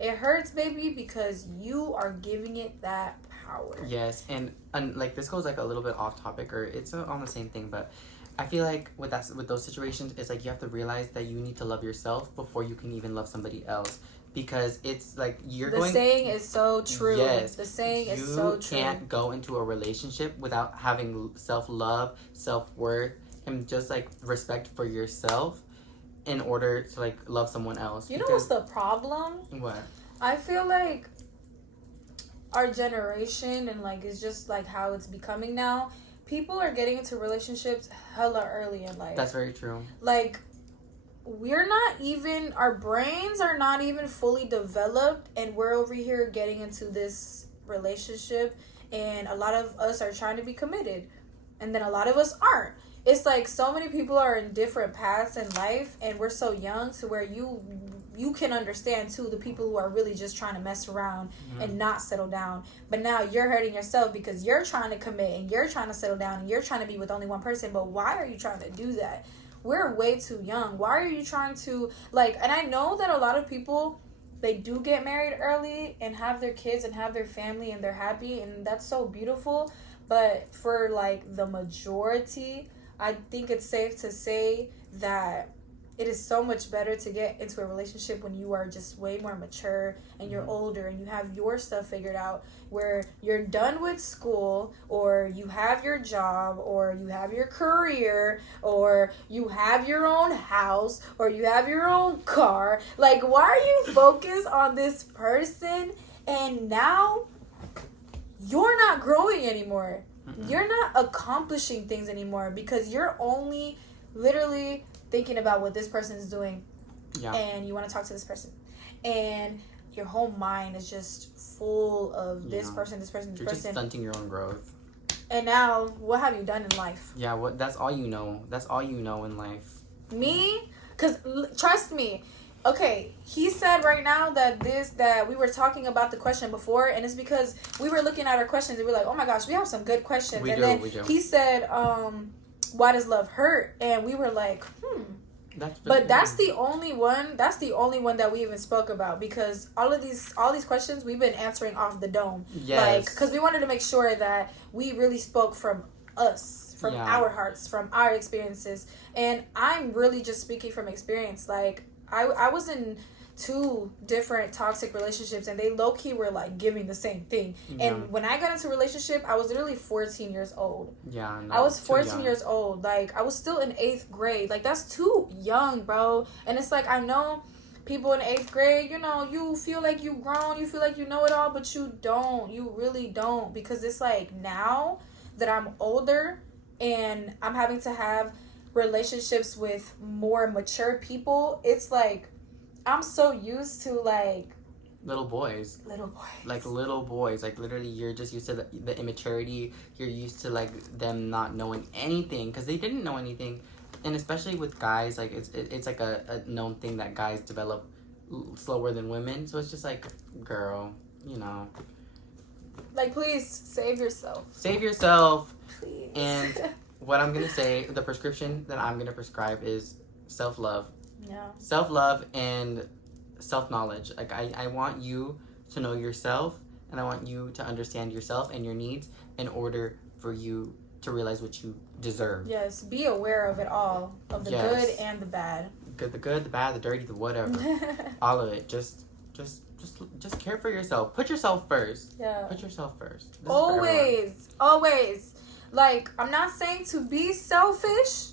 it hurts, baby, because you are giving it that power. Yes. And like, this goes like a little bit off topic, or it's on the same thing, but I feel like with those situations, it's like you have to realize that you need to love yourself before you can even love somebody else. Because it's like the saying is so true. Yes. The saying is so true. You can't go into a relationship without having self-love, self-worth, and just like respect for yourself in order to like love someone else. You know what's the problem? What? I feel like our generation, and like it's just like how it's becoming now, people are getting into relationships hella early in life. That's very true. Like, our brains are not even fully developed, and we're over here getting into this relationship, and a lot of us are trying to be committed, and then a lot of us aren't. It's like so many people are in different paths in life, and we're so young to where you can understand too the people who are really just trying to mess around and not settle down. But now you're hurting yourself because you're trying to commit and you're trying to settle down and you're trying to be with only one person. But why are you trying to do that? We're way too young. Why are you trying to, like, and I know that a lot of people, they do get married early and have their kids and have their family and they're happy, and that's so beautiful. But for like the majority, I think it's safe to say that it is so much better to get into a relationship when you are just way more mature and you're older and you have your stuff figured out, where you're done with school, or you have your job, or you have your career, or you have your own house, or you have your own car. Like, why are you focused on this person and now you're not growing anymore? You're not accomplishing things anymore because you're only literally thinking about what this person is doing, and you want to talk to this person, and your whole mind is just full of this person. You're just stunting your own growth. And now, what have you done in life? Yeah, that's all you know. That's all you know in life. Me? Because trust me. Okay, he said right now that we were talking about the question before, and it's because we were looking at our questions and we were like, oh my gosh, we have some good questions. We do. He said, why does love hurt? And we were like, that's the only one that we even spoke about, because all these questions we've been answering off the dome. Yes. Like, because we wanted to make sure that we really spoke from us, from our hearts, from our experiences. And I'm really just speaking from experience. Like, I was in two different toxic relationships, and they low-key were like giving the same thing. And when I got into a relationship, I was literally 14 years old. Yeah, no, I was 14 years old. Like, I was still in 8th grade. Like, that's too young, bro. And it's like, I know people in 8th grade, you know, you feel like you grown, you feel like you know it all, but you don't. You really don't. Because it's like, now that I'm older and I'm having to have relationships with more mature people, it's like, I'm so used to like little boys. Like little boys. Like literally, you're just used to the immaturity. You're used to like them not knowing anything because they didn't know anything. And especially with guys, like it's like a known thing that guys develop slower than women. So it's just like, girl, you know. Like, please save yourself. Save yourself. Please. And what I'm gonna say, the prescription that I'm gonna prescribe is self-love. Yeah. Self-love and self-knowledge. Like, I want you to know yourself, and I want you to understand yourself and your needs in order for you to realize what you deserve. Yes, be aware of it all, of the good and the bad. The good, the bad, the dirty, the whatever. All of it. Just care for yourself. Put yourself first. Yeah. Put yourself first. Always. Like, I'm not saying to be selfish,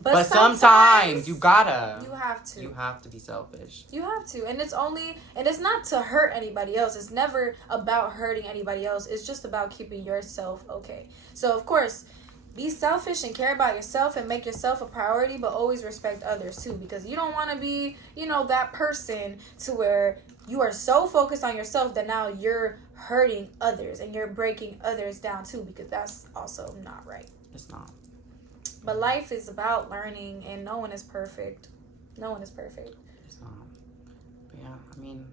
but sometimes you gotta. You have to. You have to be selfish. You have to. And it's not to hurt anybody else. It's never about hurting anybody else. It's just about keeping yourself okay. So, of course, be selfish and care about yourself and make yourself a priority, but always respect others too, because you don't want to be, you know, that person to where you are so focused on yourself that now you're hurting others and you're breaking others down too, because that's also not right. It's not. But life is about learning, and no one is perfect. No one is perfect. It's not. But yeah, I mean,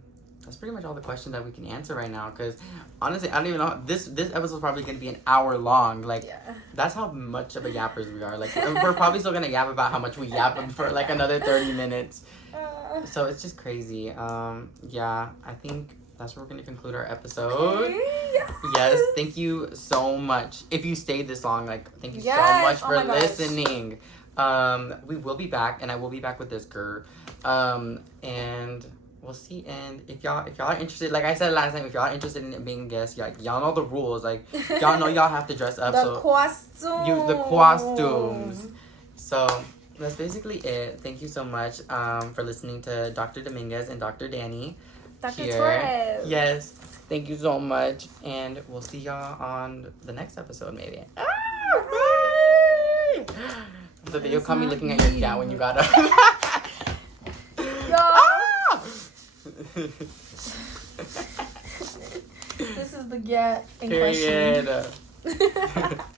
that's pretty much all the questions that we can answer right now, because honestly, I don't even know. This episode's probably going to be an hour long. Like, that's how much of a yappers we are. Like, we're probably still going to yap about how much we yapped for like another 30 minutes. So it's just crazy. Yeah, I think that's where we're going to conclude our episode. Yes, thank you so much. If you stayed this long, like, thank you so much for listening. We will be back, and I will be back with this girl. And we'll see. And if y'all are interested, like I said last time, if y'all are interested in being guests, y'all know the rules. Like, y'all know y'all have to dress up. The costumes. So that's basically it. Thank you so much for listening to Dr. Dominguez and Dr. Danny. Dr. Torres. Yes. Thank you so much. And we'll see y'all on the next episode, maybe. So you'll call me looking at your cat when you got up. This is the gat in Period. question.